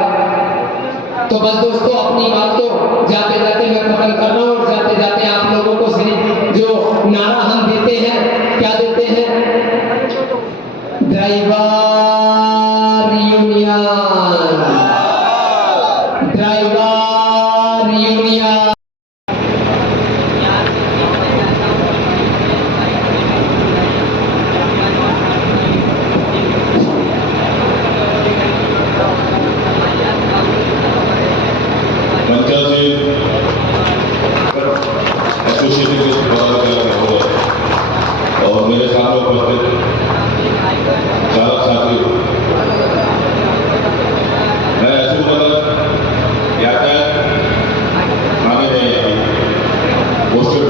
तो बस दोस्तों, अपनी बात को जाते जाते मैं खत्म कर रहा हूँ और जाते जाते आप लोगों को सिर्फ जो नारा हम देते हैं, क्या देते हैं? Driver union, driver union. और मेरे सामने उपस्थित चालक साथियों, मैं ऐसे यातायात थाने में पोस्टर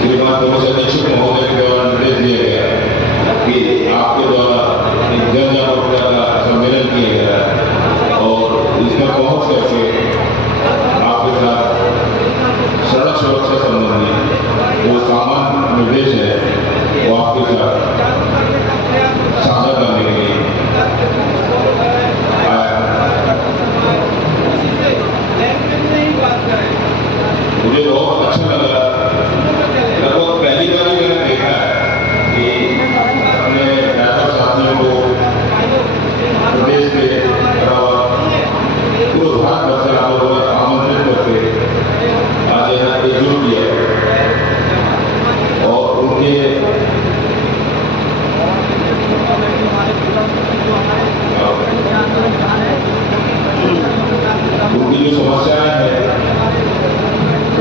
श्रीमान पुलिस अधीक्षक महोदय के द्वारा निर्देश दिया गया कि आपके द्वारा एक जन जागरूकता का सम्मेलन किया गया है और इसमें पहुंच करके आपके साथ सड़क सुरक्षा संबंधी वो सामान्य निर्देश है वो आपके साथ साझा करने के लिए आया। मुझे बहुत अच्छा लगा, लगभग पहली बार ही मैंने देखा है कि अपने ड्राइवर साथियों को प्रदेश के अलावा पूरे भारत भर से आप लोगों ने आमंत्रित करके आज यहाँ एकजुट किया और उनके जो समस्याएं हैं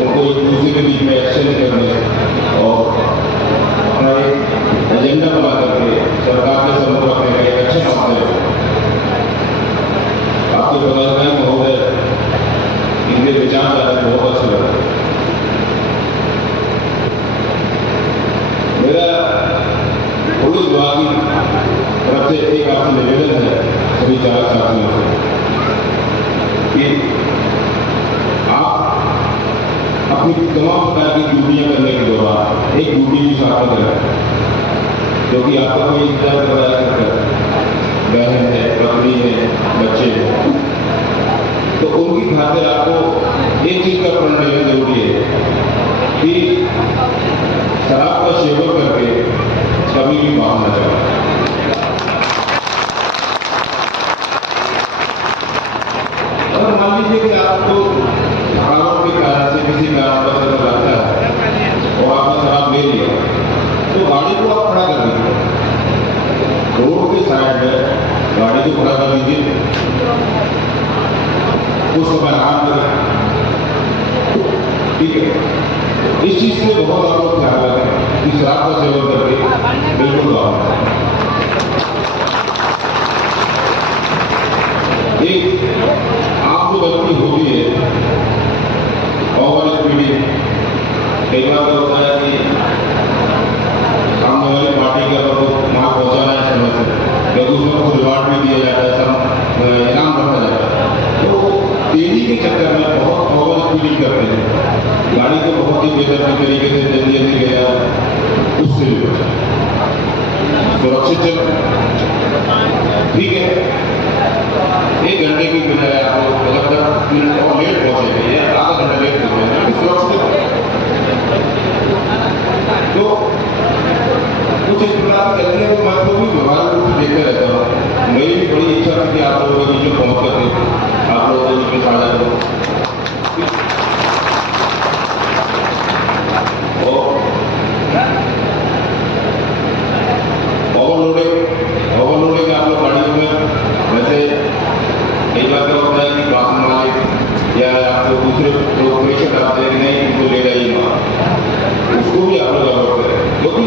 उनको एक दूसरे के बीच में एक्सचेंज करने और अपना एक एजेंडा बना करके सरकार के सम्मुख रखने का एक अच्छा मौका है। आपके पदाधिकारी महोदय इनके विचारधारा बहुत अच्छे लगे। मेरा पुलिस विभाग की तरफ से एक आपसे निवेदन है सभी चालक साथियों से कि आप अपनी तमाम प्रकार की ड्यूटियां करने के दौरान एक ड्यूटी भी साथ में करें, क्योंकि आपका कोई इंतजार कर रहा है, बहन है, पत्नी है, बच्चे हैं, तो उनकी खातिर आपको एक चीज का प्रण लेना जरूरी है कि शराब का सेवन करके कभी भी बाहर न जाए। अगर मान लीजिए कि आपको थकावट के कारण से किसी कारण पर चक्कर लगता है और आपने शराब ले लिया तो गाड़ी को आप खड़ा कर दीजिए, रोड के साइड में गाड़ी को खड़ा कर दीजिए, कुछ समय आराम करें, ठीक है। इस चीज से बहुत आप लोग ख्याल रखें कि शराब का सेवन करके बिल्कुल बाहर। एक आपको गलती होती है ओवर स्पीडिंग। कई बार तो होता है कि सामने वाली पार्टी का तो वहाँ पहुँचाना है समय से, लेकिन उसमें कुछ रिवार्ड भी दिया जाता है, सब इनाम रखा जाता है, तो तेजी के चक्कर में बहुत ओवर स्पीडिंग करते हैं, गाड़ी को बहुत ही बेहतर तरीके से जल्दी जल्दी ले जाए, उससे भी बचा सुरक्षित चलो, ठीक है। 1 घंटे की बजाय आपको 10 मिनट और लेट पहुंचेंगे या आधा घंटा लेट पहुंचेंगे सुरक्षित। तो कुछ इस प्रकार की गलतियां तो मैं तो भी व्यवहार रूप से देखते रहता हूँ। मेरी भी बड़ी इच्छा थी कि आप लोगों के बीच में पहुंच करके आप लोगों के बीच में साझा करो। ओवरलोडिंग आप लोग गाड़ियों में वैसे कई बार क्या होता है कि वाहन मालिक या आपको दूसरे लोग प्रेशर डालते हैं कि नहीं उनको ले जाइए वहाँ, उसको भी आप लोग अवॉइड करें, क्योंकि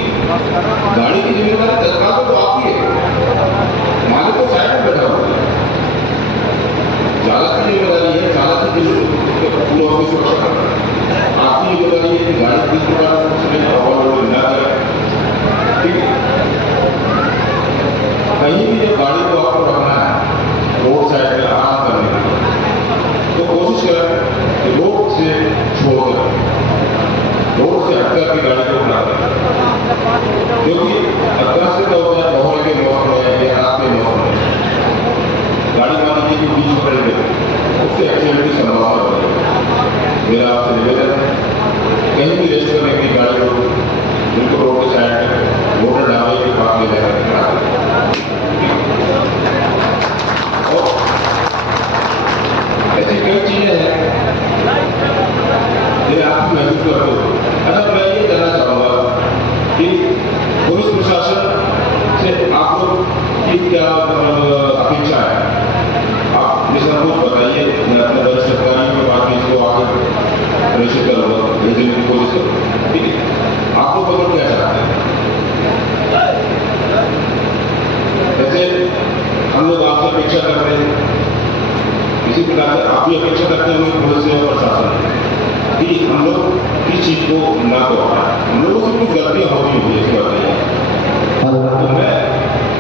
गाड़ी की जिम्मेदारी तत्काल तो आपकी है, मालिक को साइड में बैठा हुआ है, चालक की जिम्मेदारी है, चालक की पूरी सुरक्षा करना, आपकी जिम्मेदारी है कि गाड़ी किस प्रकार से ओवरलोडिंग न करें, ठीक है। कहीं भी जब गाड़ी को आपको रखना है रोड साइड में आराम करने के लिए, तो कोशिश करें कि रोड से छोड़कर, रोड से हटकर के गाड़ी को खड़ा करें। क्योंकि अग्रस्त होता है दोहरे के मौसम में या रात के मौसम में गाड़ी मान लीजिए कि बीच में पड़ गई, उससे एक्सीडेंट की संभावना हो है। मेरा आपसे निवेदन है, कहीं भी रेस्ट करने की गाड़ी को बिल्कुल रोड के साइड मोटर ढाबे के पास ले जाकर और ऐसी कई चीजें हैं जिन्हें आप महसूस करते हो। अगर मैं ये कहना चाहूँगा कि पुलिस प्रशासन से आप लोग की क्या अपेक्षा है, आप निश्चित रूप बताइए। मैं अपने वरिष्ठ अधिकारियों के पास इसको आगे प्रेषित करूँगा, भेजने की कोशिश करूँगा। ठीक है, आप लोग बदल क्या चाहते हैं? जैसे हम लोग आपसे अपेक्षा कर रहे हैं, इसी प्रकार से आप भी अपेक्षा करते हैं पुलिस और प्रशासन कि हम लोग इस चीज को ना दोहराएं। हम लोगों से कुछ गलतियां होती हुई इसके बाद तो मैं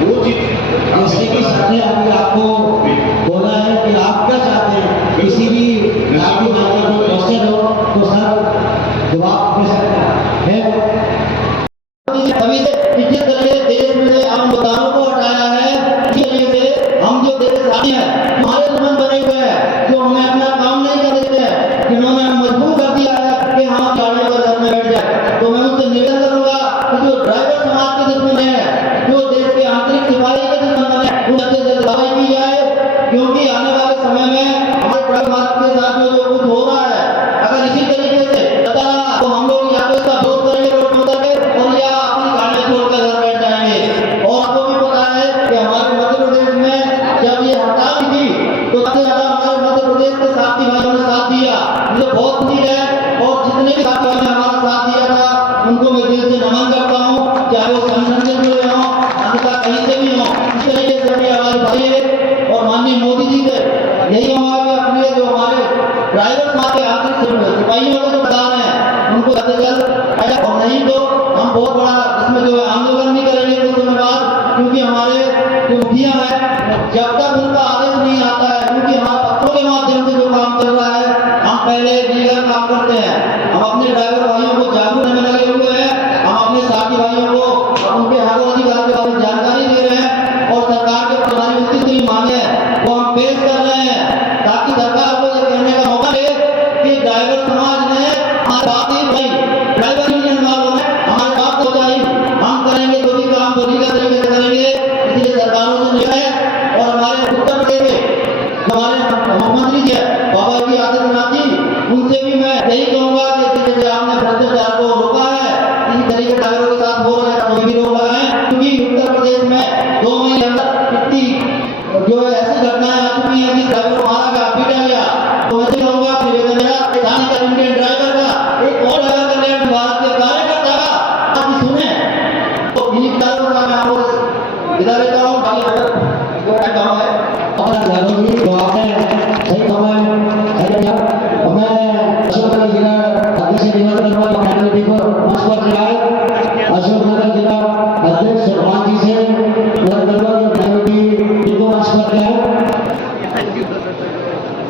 वो चीज जैसे कि सर ने अभी आपको बोला है कि आप क्या चाहते हैं, किसी भी आपकी बात का कोई क्वेश्चन हो तो सर जवाब दे सकते हैं। अभी से जिस तरह से देश में हम बताओं को हटाया है, इस तरह से हम जो देश आए हैं हमारे दुश्मन बने हुए हैं, जो हमें अपना काम नहीं कर देते हैं, जिन्होंने हमें मजबूर कर दिया है कि हम गाड़ी पर घर में बैठ जाए। तो मैं उनसे निवेदन करूंगा कि जो ड्राइवर समाज के दुश्मन है, जो देश के आंतरिक सिपाही के दुश्मन है, उन अच्छे से कार्रवाई की जाए, क्योंकि आने वाले समय में हमारे ड्राइवर समाज के साथ जो कुछ हो रहा है, अगर इसी तरीके से चलता रहा तो हम लोग या तो इसका विरोध करेंगे रोड पर उतरकर और या अपनी गाड़ियां छोड़कर घर बैठ जाएंगे। और आपको भी पता है कि हमारे मध्य प्रदेश में जब ये हड़ताल थी तो सबसे ज्यादा हमारे मध्य प्रदेश के साथी भाइयों ने साथ दिया, मुझे बहुत खुशी है। और जितने भी साथी भाइयों ने हमारा साथ दिया था उनको मैं दिल से नमन करता हूँ, चाहे वो संगठन से जुड़े हों, अन्यथा कहीं से भी हों। इस तरीके से अपनी आवाज उठाइए और माननीय मोदी जी से यही हमारे अपने जो हमारे ड्राइवर समाज के आंतरिक सिपाहियों को जो बता रहे हैं उनको जल्द से जल्द, और नहीं तो हम बहुत बड़ा इसमें जो है आंदोलन भी करेंगे कुछ समय बाद, क्योंकि हमारे जो मुखिया है जब तक उनका आदेश नहीं आता है, क्योंकि हमारे पत्रों के माध्यम से जो काम चल रहा है, हम पहले लीगल काम करते हैं, हम अपने ड्राइवर भाइयों को जागरूक करने में लगे हुए हैं, हम अपने साथी भाइयों को उनके हकों अधिकार के बारे में जानकारी दे रहे हैं और सरकार के प्रधान मंत्री से भी मांगे वो हम पेश कर रहे हैं, ताकि सरकार को यह कहने का मौका दे कि ड्राइवर समाज ने हमारे बात ही भाई ड्राइवर यूनियन वालों ने हमारे बात को चाहिए, हम करेंगे जो भी काम तो लीगल तरीके से करेंगे। इसलिए सरकारों से निवेदन है और हमारे उत्तर प्रदेश में हमारे मुख्यमंत्री जी बाबा जी आदित्यनाथ जी, उनसे भी मैं यही कहूंगा कि जैसे आपने भ्रष्टाचार को रोका है, इसी तरीके ड्राइवरों के साथ हो रहे हैं तो भी रोक लगाएं, क्योंकि उत्तर प्रदेश में 2 महीने अंदर इतनी जो है ऐसी घटनाएं आ चुकी हैं कि ड्राइवर को मारा गया, पीटा गया। तो मैं कहूंगा निवेदन मेरा इंडियन ड्राइवर का एक और ड्राइवर कल्याण भारत के कार्यकर्ता का आप सुने, तो इन्हीं ड्राइवर का मैं आपको विदा लेता हूँ। जो काम है और जरूरी जो आपने सही समय मैं अशोकनगर जिला अध्यक्ष निवेदन करूंगा फैमिली को मंच पर बुलाए। अशोकनगर जिला अध्यक्ष भगवान जी से निवेदन करूंगा फैमिली को मंच पर बुलाए।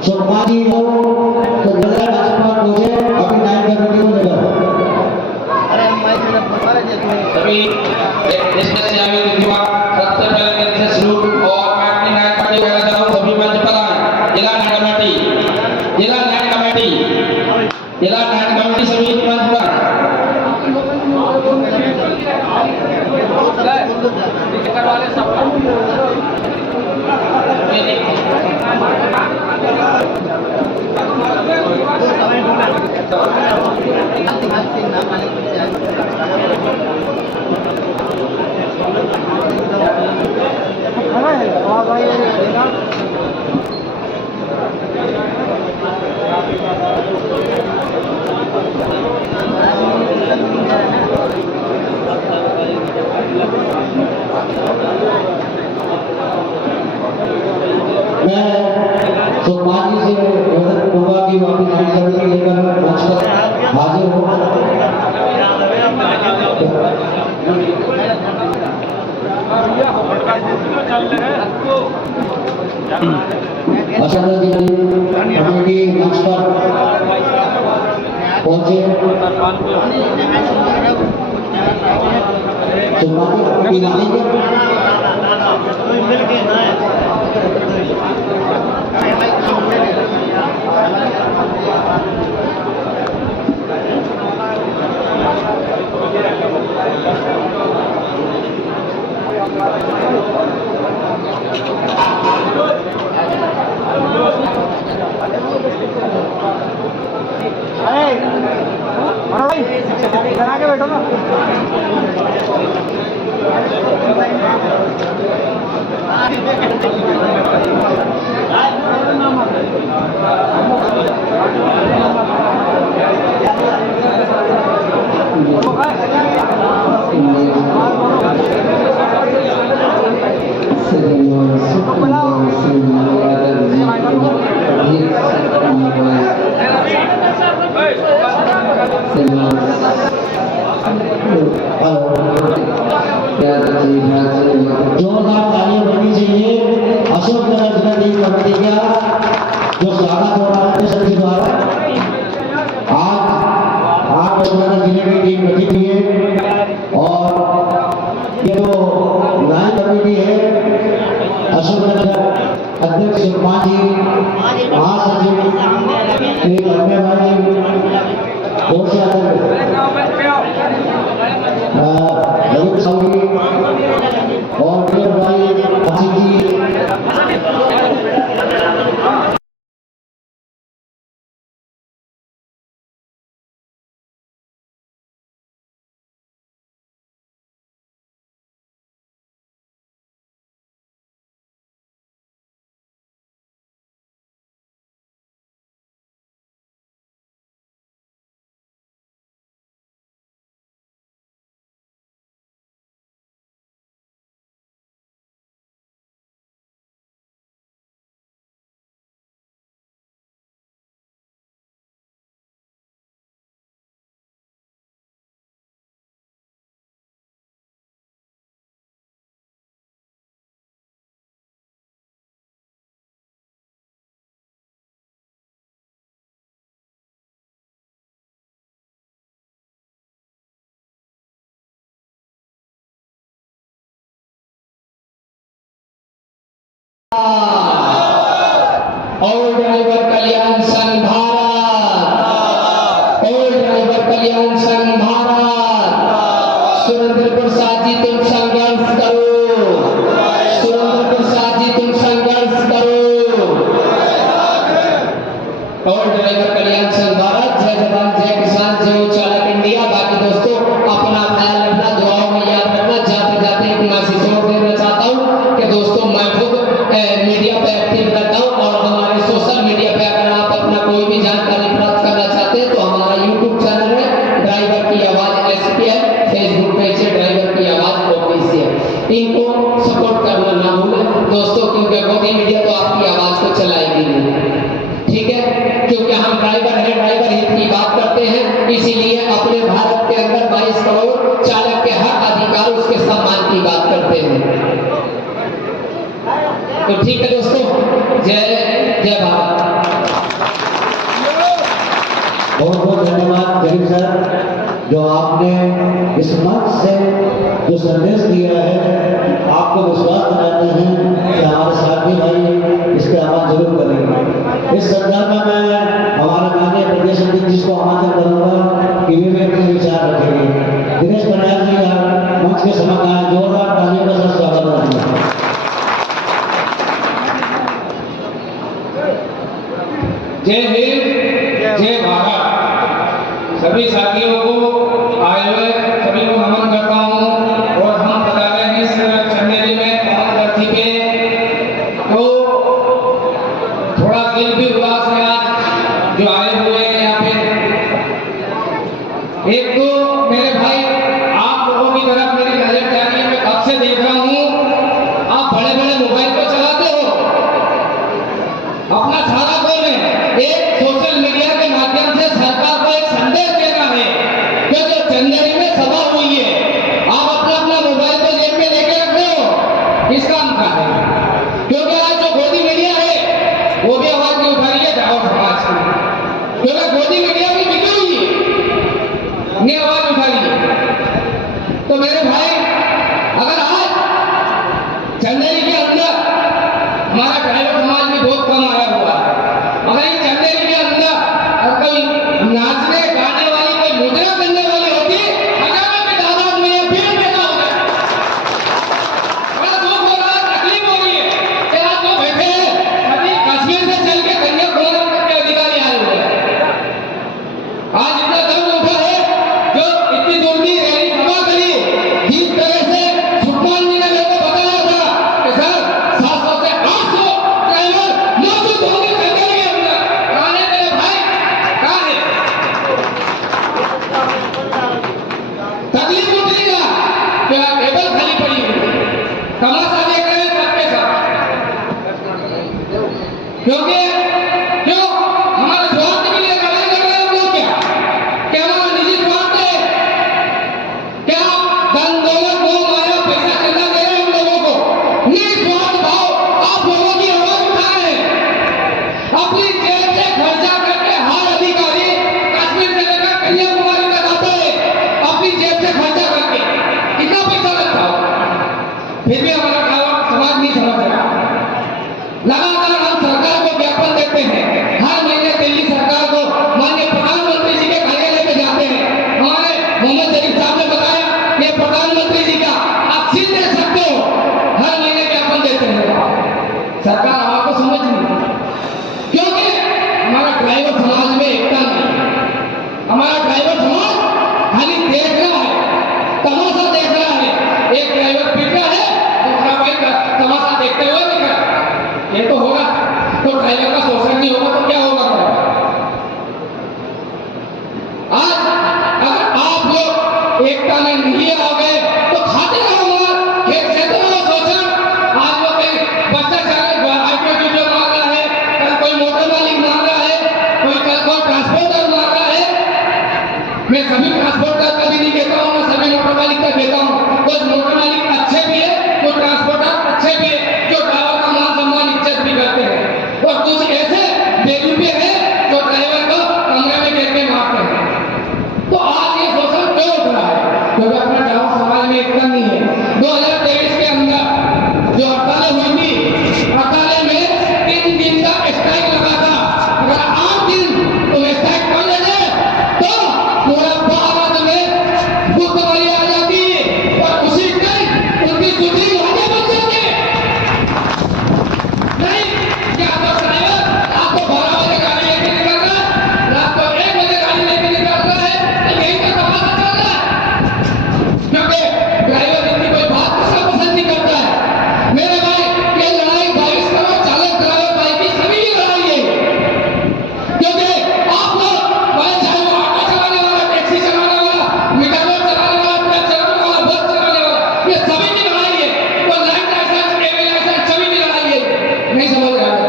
भगवान जी को नजर मंच पर पहुंचे, अपनी नाइन कमेटी को लेकर सभी इसमें से आगे देखिए सबसे पहले कैसे सलूट और मैं अपनी नाइन कमेटी को कहना चाहूँ सभी मंच पर आए। जिला नाइन कमेटी, जिला नाइन कमेटी, जिला नाइन कमेटी सभी मंच पर वाले सब मैं भगवान जी से निवेदन करूंगा कि वो अपनी नाइन कमेटी लेकर मंच पर हाजिर हो। अशोकनगर जिला कमेटी मंच पर पहुंचे। जोरदार तालियां बजनी चाहिए अशोकनगर जिला लीग कमेटी का जो स्वागत हो रहा है सभी द्वारा। आज अशोकनगर जिले की टीम गठित हुई है और ये जो नई कमेटी है अशोकनगर अध्यक्ष सुषमा जी, महासचिव एक अन्य भाई बहुत से ललित साहू और मेरे भाई भाई जी और ड्राइवर कल्याण संघ भारत, और ड्राइवर कल्याण संघ भारत। सुरेंद्र प्रसाद जी तुम संघर्ष करो, सुरेंद्र प्रसाद जी तुम संघर्ष करो। और ड्राइवर कल्याण संघ भारत, जय जवान जय किसान जय चालक इंडिया। बाकी दोस्तों अपना ख्याल रखना, दुआओं में याद रखना। जाते जाते एक मैसेज और देना चाहता हूँ कि दोस्तों मैं खुद मीडिया पे एक्टिव रहता हूँ और हमारे सोशल मीडिया पे अगर आप अपना कोई भी जानकारी प्राप्त करना चाहते हैं तो हमारा यूट्यूब चैनल है ड्राइवर की आवाज SPL, फेसबुक पेज है ड्राइवर की आवाज ऑफिशियल। इनको सपोर्ट करना ना भूलें दोस्तों, क्योंकि मोदी मीडिया तो आपकी आवाज को चलाएगी नहीं, ठीक है। क्योंकि हम ड्राइवर हैं, ड्राइवर हित की बात करते हैं, इसीलिए अपने भारत के अंदर 22 करोड़ चालक के हक अधिकार उसके सम्मान की बात करते हैं। तो ठीक है दोस्तों, जय जय भारत। बहुत बहुत धन्यवाद जलील सर, जो आपने इस मंच से जो संदेश दिया है, आपको विश्वास दिलाते हैं कि हमारे साथी भाई इसके आवाज जरूर करेंगे। इस संदर्भ में मैं हमारे माननीय प्रदेश अध्यक्ष जी को आमंत्रित करूंगा कि वे अपने विचार रखेंगे। दिनेश बनियाल जी मंच के समक्ष आए, जोरदार तालियों का साथ स्वागत करेंगे। जय हिंद जय भारत। सभी साथियों को आए हुए सभी को नमन करता हूँ। और हम बता रहे हैं इस चंदेरी में पवन धरती पे तो थोड़ा दिल भी उदास है आज जो आए हुए हैं यहाँ पे। एक तो मेरे भाई आप लोगों की तरफ मेरी नजर जा रही है, मैं कब से देख रहा हूँ आप बड़े बड़े मोबाइल को चलाते हो, अपना सारा कौन है एक सोशल मीडिया के माध्यम से सरकार को एक संदेश देना है कि जो चंदेरी में सभा हुई है आप अपना अपना मोबाइल को जेब में लेके रखते हो, किस काम का है? क्योंकि आज जो गोदी मीडिया है वो भी आवाज नहीं उठा रही है जाओ समाज की, क्योंकि गोदी मीडिया भी बिकी हुई है, नहीं आवाज उठा रही है। इतना दर्द उठा है जो इतनी दूर की रैली सभा करी, जिस तरह से सुखमान जी ने मेरे को बताया था कि सर 700 से 800 ड्राइवर मौजूद होंगे जंगल के अंदर। राणे मेरे भाई कहाँ है? तकलीफ उठेगी ना, टेबल खाली पड़ी है, तमाशा देख रहे हैं सबके साथ। क्योंकि क्यों हमारे स्वार्थ के लिए लड़ाई कर रहे हैं हम लोग? क्या हमारा निजी स्वार्थ है? क्या धन दौलत मोह माया पैसा चंदा दे रहे हैं हम लोगों को? निस्वार्थ भाव आप लोगों की आवाज उठा रहे हैं। अपनी जेब से खर्चा करके हर अधिकारी कश्मीर से लेकर कन्याकुमारी तक आता है, अपनी जेब से खर्चा करके कितना पैसा लगता हो, फिर भी हमारा समाज नहीं समझ रहा। लगातार हम सरकार को ज्ञापन देते हैं, हर महीने दिल्ली सरकार को माननीय प्रधानमंत्री जी के कार्यालय पे जाते हैं। हमारे मोहम्मद शरीफ साहब ने बताया कि प्रधानमंत्री जी का आप सील दे सकते हो, हर महीने ज्ञापन देते हैं। सरकार हमारे को समझ नहीं, क्योंकि हमारा ड्राइवर समाज में एकता नहीं है। हमारा ड्राइवर समाज खाली देख रहा है, तमाशा देख रहा है। एक ड्राइवर पीट रहा है, दूसरा भाई तमाशा देखते हुए दिख रहा है। ये तो होगा तो ड्राइवर का शोषण नहीं होगा तो क्या होगा? आज अगर आप लोग एकता में नहीं आओगे तो खाते रहो मार, खेत खेतों में शोषण। आज लोग बच्चा चाहे आईटीओ मार रहा है, कल कोई मोटर मालिक मार रहा है, कोई कल कोई ट्रांसपोर्टर मार रहा है। मैं सभी ट्रांसपोर्टर का भी नहीं कहता हूँ, मैं सभी मोटर मालिक का कहता हूँ। कुछ मोटर मालिक अच्छे भी है, कुछ ट्रांसपोर्टर अच्छे भी है जो ड्राइवर का मान सम्मान इज्जत भी करते हैं, और कुछ ऐसे बेवकूफे हैं जो ड्राइवर को कमरे में घेर के मारते हैं। तो आज ये शोषण क्यों उठ रहा है? क्योंकि अपना ड्राइवर समाज में एकता नहीं है। 2023 के अंदर जो हड़तालें हुई थी, हड़तालें में 3 दिन का स्ट्राइक लगा था। अगर 8 दिन तुम स्ट्राइक कर लेते तो पूरा भारत में भूखमरी आ जाती और उसी दिन उनकी दूसरी वादे बन जाते। नहीं, क्या तो ड्राइवर रात को 12 बजे गाड़ी लेके निकल रहा है, रात को 1 बजे गाड़ी लेके निकल रहा है, यही तो तमाशा चल रहा है। क्योंकि ड्राइवर इतनी कोई बात करना पसंद नहीं करता है। मेरे भाई, ये लड़ाई 22 करोड़ चालक ड्राइवर भाई की सभी की लड़ाई है। क्योंकि आप लोग चाहे वो ऑटो चलाने वाला, टैक्सी चलाने वाला, मिठाई चलाने वाला, ट्रक चलाने वाला, बस चलाने वाला, ये सभी की लड़ाई है। तो लाइट लाइसेंस, एवी लाइसेंस सभी की लड़ाई है। नहीं समझ रहा है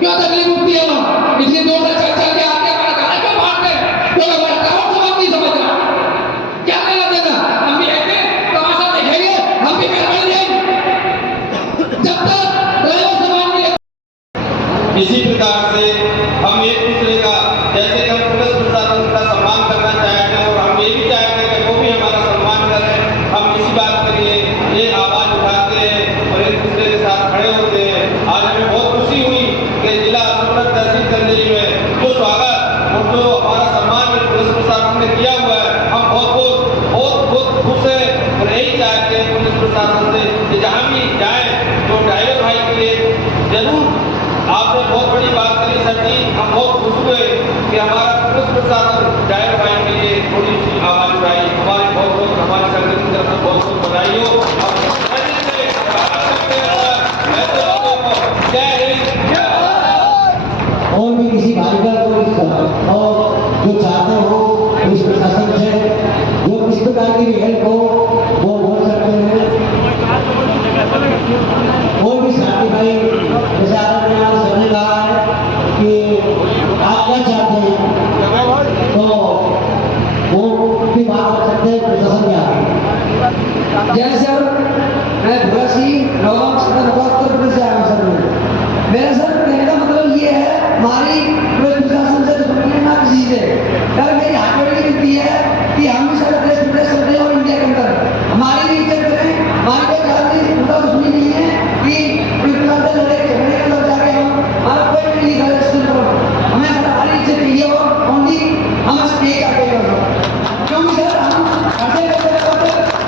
क्यों तकलीफ उठती है? वहां इतनी दूर से चल चल के आते हमारा गाड़ी क्यों मारते हैं? तो हमारा ड्राइवर समाज नहीं समझ रहा। क्या करना देना? हम भी आएंगे, तमाशा देखेंगे, हम भी कार्रवाई देंगे जब तक ड्राइवर समाज नहीं। इसी प्रकार से हम एक दूसरे का, जैसे हम पुलिस प्रशासन का सम्मान करना चाहते हैं और हम ये भी चाहते हैं कि वो भी हमारा सम्मान करें, हम इसी बात के लिए ये आवाज उठाते हैं और एक दूसरे के साथ खड़े होते हैं। आज हमें बहुत खुशी हुई कि जिला अस्पताल तहसील चंदेरी में जो स्वागत और जो हमारा सम्मान पुलिस प्रशासन ने किया हुआ है, हम बहुत खुश हैं और यही चाहते हैं पुलिस प्रशासन से कि जहाँ भी जाए तो ड्राइवर भाई के लिए जरूर। आपने बहुत बड़ी बात करी सर जी, हम बहुत खुश हुए कि हमारा पुलिस प्रशासन ड्राइवर भाई के लिए थोड़ी सी आवाज उठाई। हमारे हमारे संगठन की तरफ से बहुत बधाई हो। और भी किसी भाई का कोई और जो चाहते हो पुलिस प्रशासन से जो किस प्रकार की भी हेल्प हो वो बोल सकते हैं। और भी साथी भाई जैसे आपने यहाँ सबने कहा है कि आप क्या चाहते हैं तो वो भी बात कर सकते हैं। प्रशासन क्या है? जय सर, मैं भगत सिंह नौगांव सदर उत्तर प्रदेश से आया हूँ। सर मेरा सर कहने का मतलब ये है, हमारी पुलिस प्रशासन से दुश्मनी ना किसी से। सर मेरी हाथ जोड़ की विनती है कि हम भी सर देश प्रदेश करते हैं और इंडिया के अंदर हमारी भी इज्जत करें। हमारी कोई जाति उनका दुश्मनी नहीं है कि पुलिस प्रशासन लड़े झगड़े के अंदर जाके हमारा कोई भी नहीं करे। हमें हमारी इज्जत चाहिए और ओनली हम स्टे करके क्योंकि सर हम करते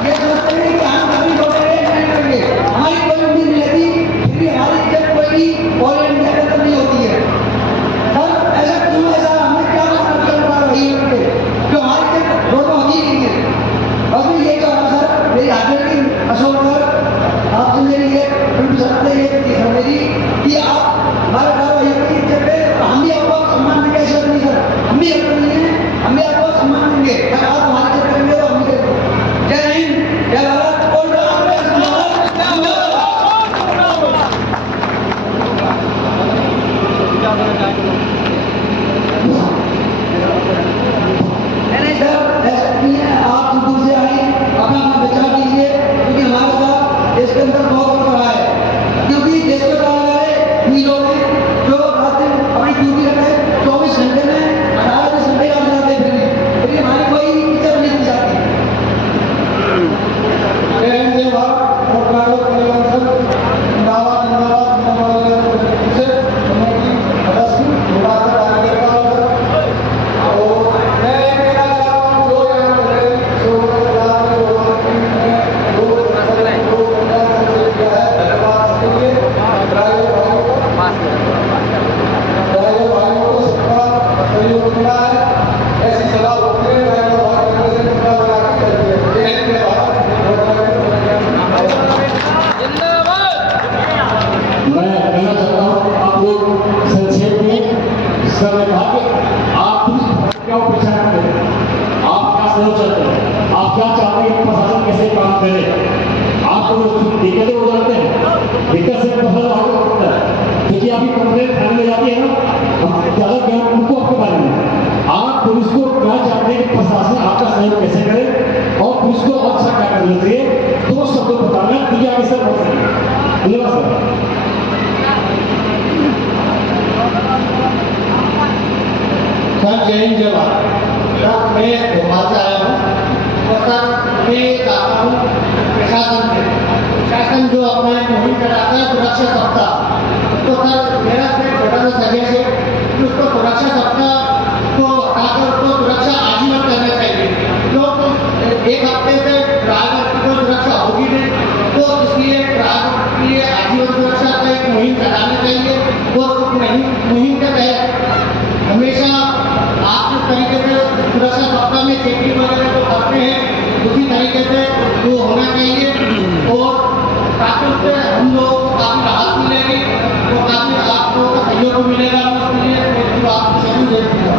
ये सोचते हैं कि हम कभी छोटे नहीं करेंगे, हमारी कोई उम्मीद नहीं रहती, फिर भी हमारी इज्जत कोई भी ऑल इंडिया के अंदर नहीं होती है। सर ऐसा क्यों? ऐसा हमें क्या करना चाहिए? सहयोग चाहते हैं? आप क्या चाहते हैं कि प्रशासन कैसे काम करे? आपको दिक्कतें हो जाते हैं, दिक्कत से प्रशासन आगे बढ़ता है, क्योंकि आपकी कंप्लेंट थाने में जाती है ना, हम ज़्यादा ज्ञान उनको आपके बारे में। आप पुलिस को क्या चाहते हैं कि प्रशासन आपका सहयोग कैसे करे और पुलिस को अच्छा क्या करना चाहिए, तो सबको बताना कि आगे सर बढ़ सके। धन्यवाद सर। सर जय हिंद जय भारत। सर मैं भोपाल से आया हूँ और सर मैं चाहता हूँ प्रशासन जो अपना मुहिम कराता है सुरक्षा सप्ताह, तो सर मेरा सिर्फ छोटा सा सजेशन है कि उसको सुरक्षा सप्ताह को हटाकर उसको सुरक्षा आजीवन करना चाहिए। लोग एक हफ्ते से ड्राइवर की कोई सुरक्षा होगी नहीं, तो इसलिए ड्राइवर के लिए आजीवन सुरक्षा का एक मुहिम चलाना चाहिए और उस मुहिम के तहत हमेशा आप जिस तरीके से सुरक्षा सप्ताह में चेकिंग वगैरह जो करते हैं उसी तरीके से वो होना चाहिए और ताकि उससे हम लोगों को काफी राहत मिलेगी, तो काफी आप लोगों का सहयोग मिलेगा। उसके लिए मैं आपको जरूर देखूंगा।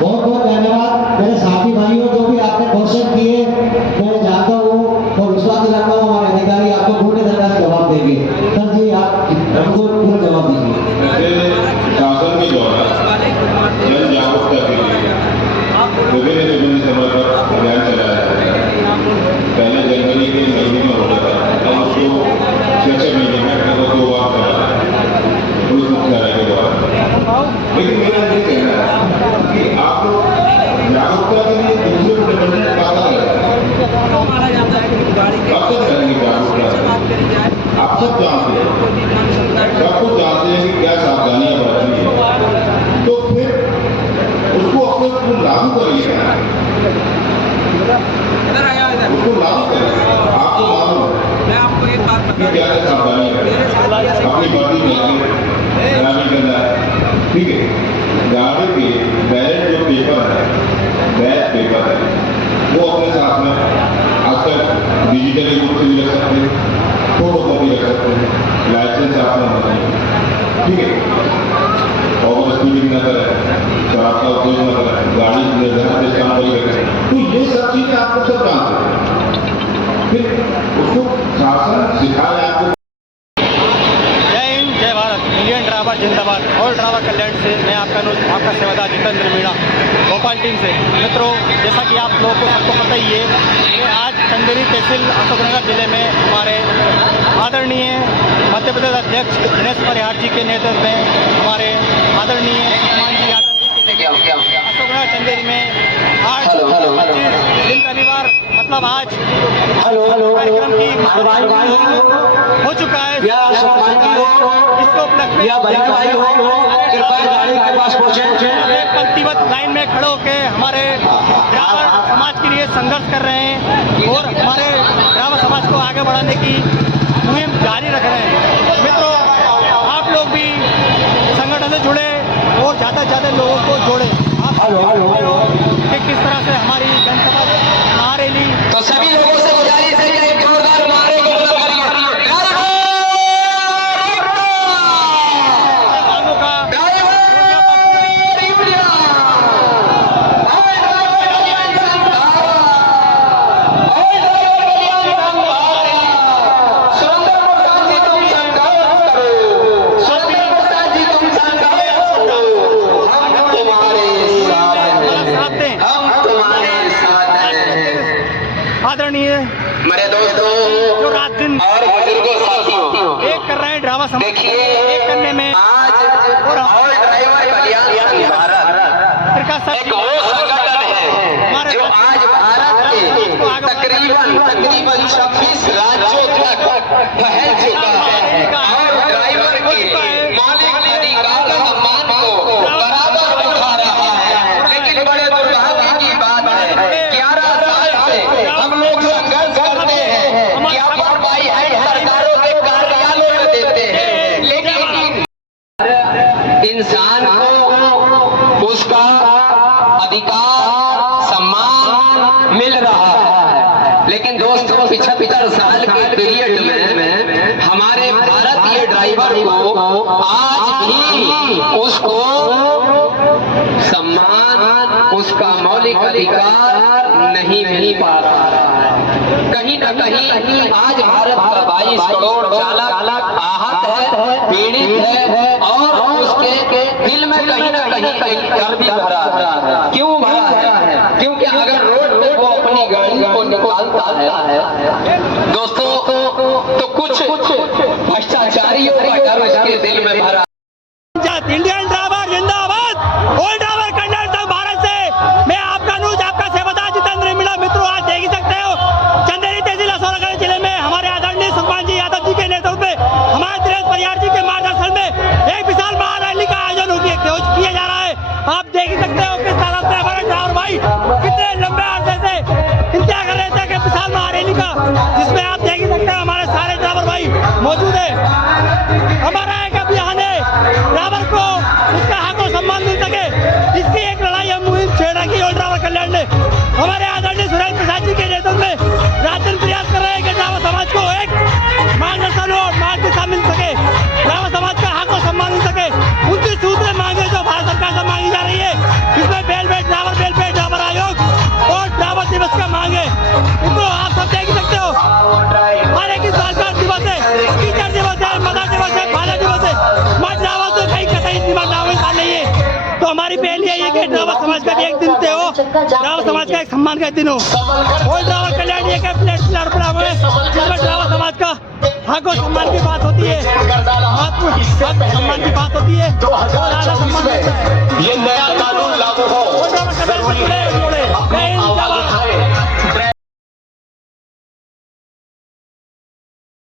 बहुत बहुत धन्यवाद मेरे साथी भाइयों, जो भी आपने क्वेश्चन किए मैं जानता हूँ और विश्वास दिलाता हूँ हमारे अधिकारी आपको पूर्ण तरह से जवाब देंगे। सर जी आप हमको पूरा जवाब दीजिए। शासन के द्वारा जन जागरूकता के लिए विभिन्न समय पर अभियान चलाया जाता है। पहले जनवरी के महीने में होता था, अब उसको 6 महीने में लगभग 2 बार चला है पुलिस मुख्यालय के द्वारा। लेकिन मेरा ये कहना है कि आप लोग जागरूकता के लिए दूसरे को डिपेंडेंट कब तक करेंगे जागरूकता? आप सब जानते हैं, सब कुछ जानते हैं कि क्या सावधानियां बरतनी है, तो फिर उसको अपने ऊपर लागू करिए, उसको लागू करिए। आपको मालूम है कि क्या क्या सावधानियां करें, अपनी बॉडी में खराबी करना है, ठीक है। गाड़ी के बैलेट जो पेपर है, बैच पेपर है, वो अपने साथ में आजकल डिजिटली रूप से भी रख सकते हैं, फोटो कॉपी रख सकते हैं, लाइसेंस आपने होना चाहिए, ठीक है। ओवर स्पीडिंग न करें, शराब का उपयोग न करें, गाड़ी निर्धारित स्थान पर ही रखें, तो ये सब चीजें आपको सब जानते हैं। फिर उसको शासन सिखाए आपको। जय हिंद जय भारत। इंडियन ड्राइवर जिंदाबाद। और ड्राइवर कल्याण से मैं आपका सेवादार जितेंद्र मीणा भोपाल टीम से। मित्रों, जैसा कि आप लोगों को सबको पता ही है कि आज चंदेरी तहसील अशोकनगर जिले में हमारे आदरणीय मध्य प्रदेश अध्यक्ष दिनेश परिहार जी के नेतृत्व में हमारे आदरणीय हनुमान जी यादव अशोकनगर चंदेरी में आज 25 दिन रविवार मतलब आज कार्यक्रम की हो चुका है। इसको उपलक्ष्य पंक्तिबद्ध लाइन में खड़े होकर हमारे ड्राइवर समाज के लिए संघर्ष कर रहे हैं और हमारे ड्राइवर समाज को आगे बढ़ाने की मुहिम जारी रख रहे हैं। मित्रों, आप लोग भी संगठन से जुड़े और ज़्यादा से ज़्यादा लोगों को जोड़े। आप कि किस तरह से हमारी जनसभा महारैली, तो सभी लोगों से गुजारिश है कि एक जोरदार नारे को बुलंद करिए। मांगों का आदरणीय मेरे दोस्तों जो रात दिन और बुजुर्गों साथियों, एक कर रहे हैं ड्राइवर समाज देखिए एक करने में आज और ड्राइवर कल्याण संघ भारत एक वो संगठन है जो आज भारत के तकरीबन 26 राज्यों तक फैल चुका है और ड्राइवर के मौलिक अधिकार सम्मान को बराबर उठा रहा है। लेकिन बड़े दुर्भाग्य की बात है 11 साल से हम लोग संघर्ष करते हैं, ज्ञापन पाई है सरकारों के कार्यालयों में देते हैं, लेकिन इंसान को उसका अधिकार सम्मान मिल रहा है। लेकिन दोस्तों 75 साल के पीरियड में हमारे भारतीय ड्राइवर को आज भी उसको अधिकार नहीं मिल पा रहा है। कहीं न कहीं आज भारत का 22 करोड़ चालक आहत है, पीड़ित है और उसके दिल में कहीं न कहीं एक डर भी भरा है। क्यों भरा है? क्योंकि अगर रोड पे वो अपनी गाड़ी को निकालता है दोस्तों तो कुछ भ्रष्टाचारियों का डर उसके दिल में भरा। इंडियन ड्राइवर जिंदाबाद, ऑल ड्राइवर कंडक्टर भारत से मैं आपका न्यूज आपका सेवादार जितेंद्र मीणा। मित्रों, आज देख ही सकते हो चंदेरी तहसील असौरागढ़ जिले में हमारे आदरणीय सुखमान जी यादव जी के नेतृत्व में, हमारे दिनेश परियार जी के मार्गदर्शन में एक विशाल महारैली का आयोजन किया जा रहा है। आप देख ही सकते हो किस तरह से हमारे ड्राइवर भाई कितने लंबे अरसे से इंतजार कर रहे थे कि विशाल महारैली का, जिसमें आप देख ही सकते हो हमारे सारे ड्राइवर भाई मौजूद है। हमारा एक अभियान है ड्राइवर को उसका हक और सम्मान मिल सके, इसकी एक लड़ाई मुहिम छेड़ रखी है ड्राइवर कल्याण ने। हमारे आदरणीय सुरेंद्र प्रसाद जी के नेतृत्व में रात दिन प्रयास कर रहे हैं कि ड्राइवर समाज को एक मार्गदर्शन और मार्ग दिशा मिल सके, ड्राइवर समाज का हक और सम्मान मिल सके। उनकी सूत्र मांगे जो भारत सरकार से मांगी जा रही है, इसमें बेलपेट ड्राइवर आयोग और ड्राइवर दिवस का मांग है। उनको आप सब देख सकते हो, हर एक सरकार दिवस है, टीचर दिवस है, मदर दिवस है, फादर दिवस है, मत ड्राइवर तो कहीं कतई दिमाग नहीं है। तो हमारी पहल यही है कि ड्राइवर समाज का भी एक दिन पे हो, ड्राइवर समाज का एक सम्मान का दिन हो। और ड्राइवर कल्याण ये के प्लेट जिसमें ड्राइवर समाज का हक और सम्मान की बात होती है, हक सम्मान की बात होती है और आधा सम्मान ये नया कानून लागू हो।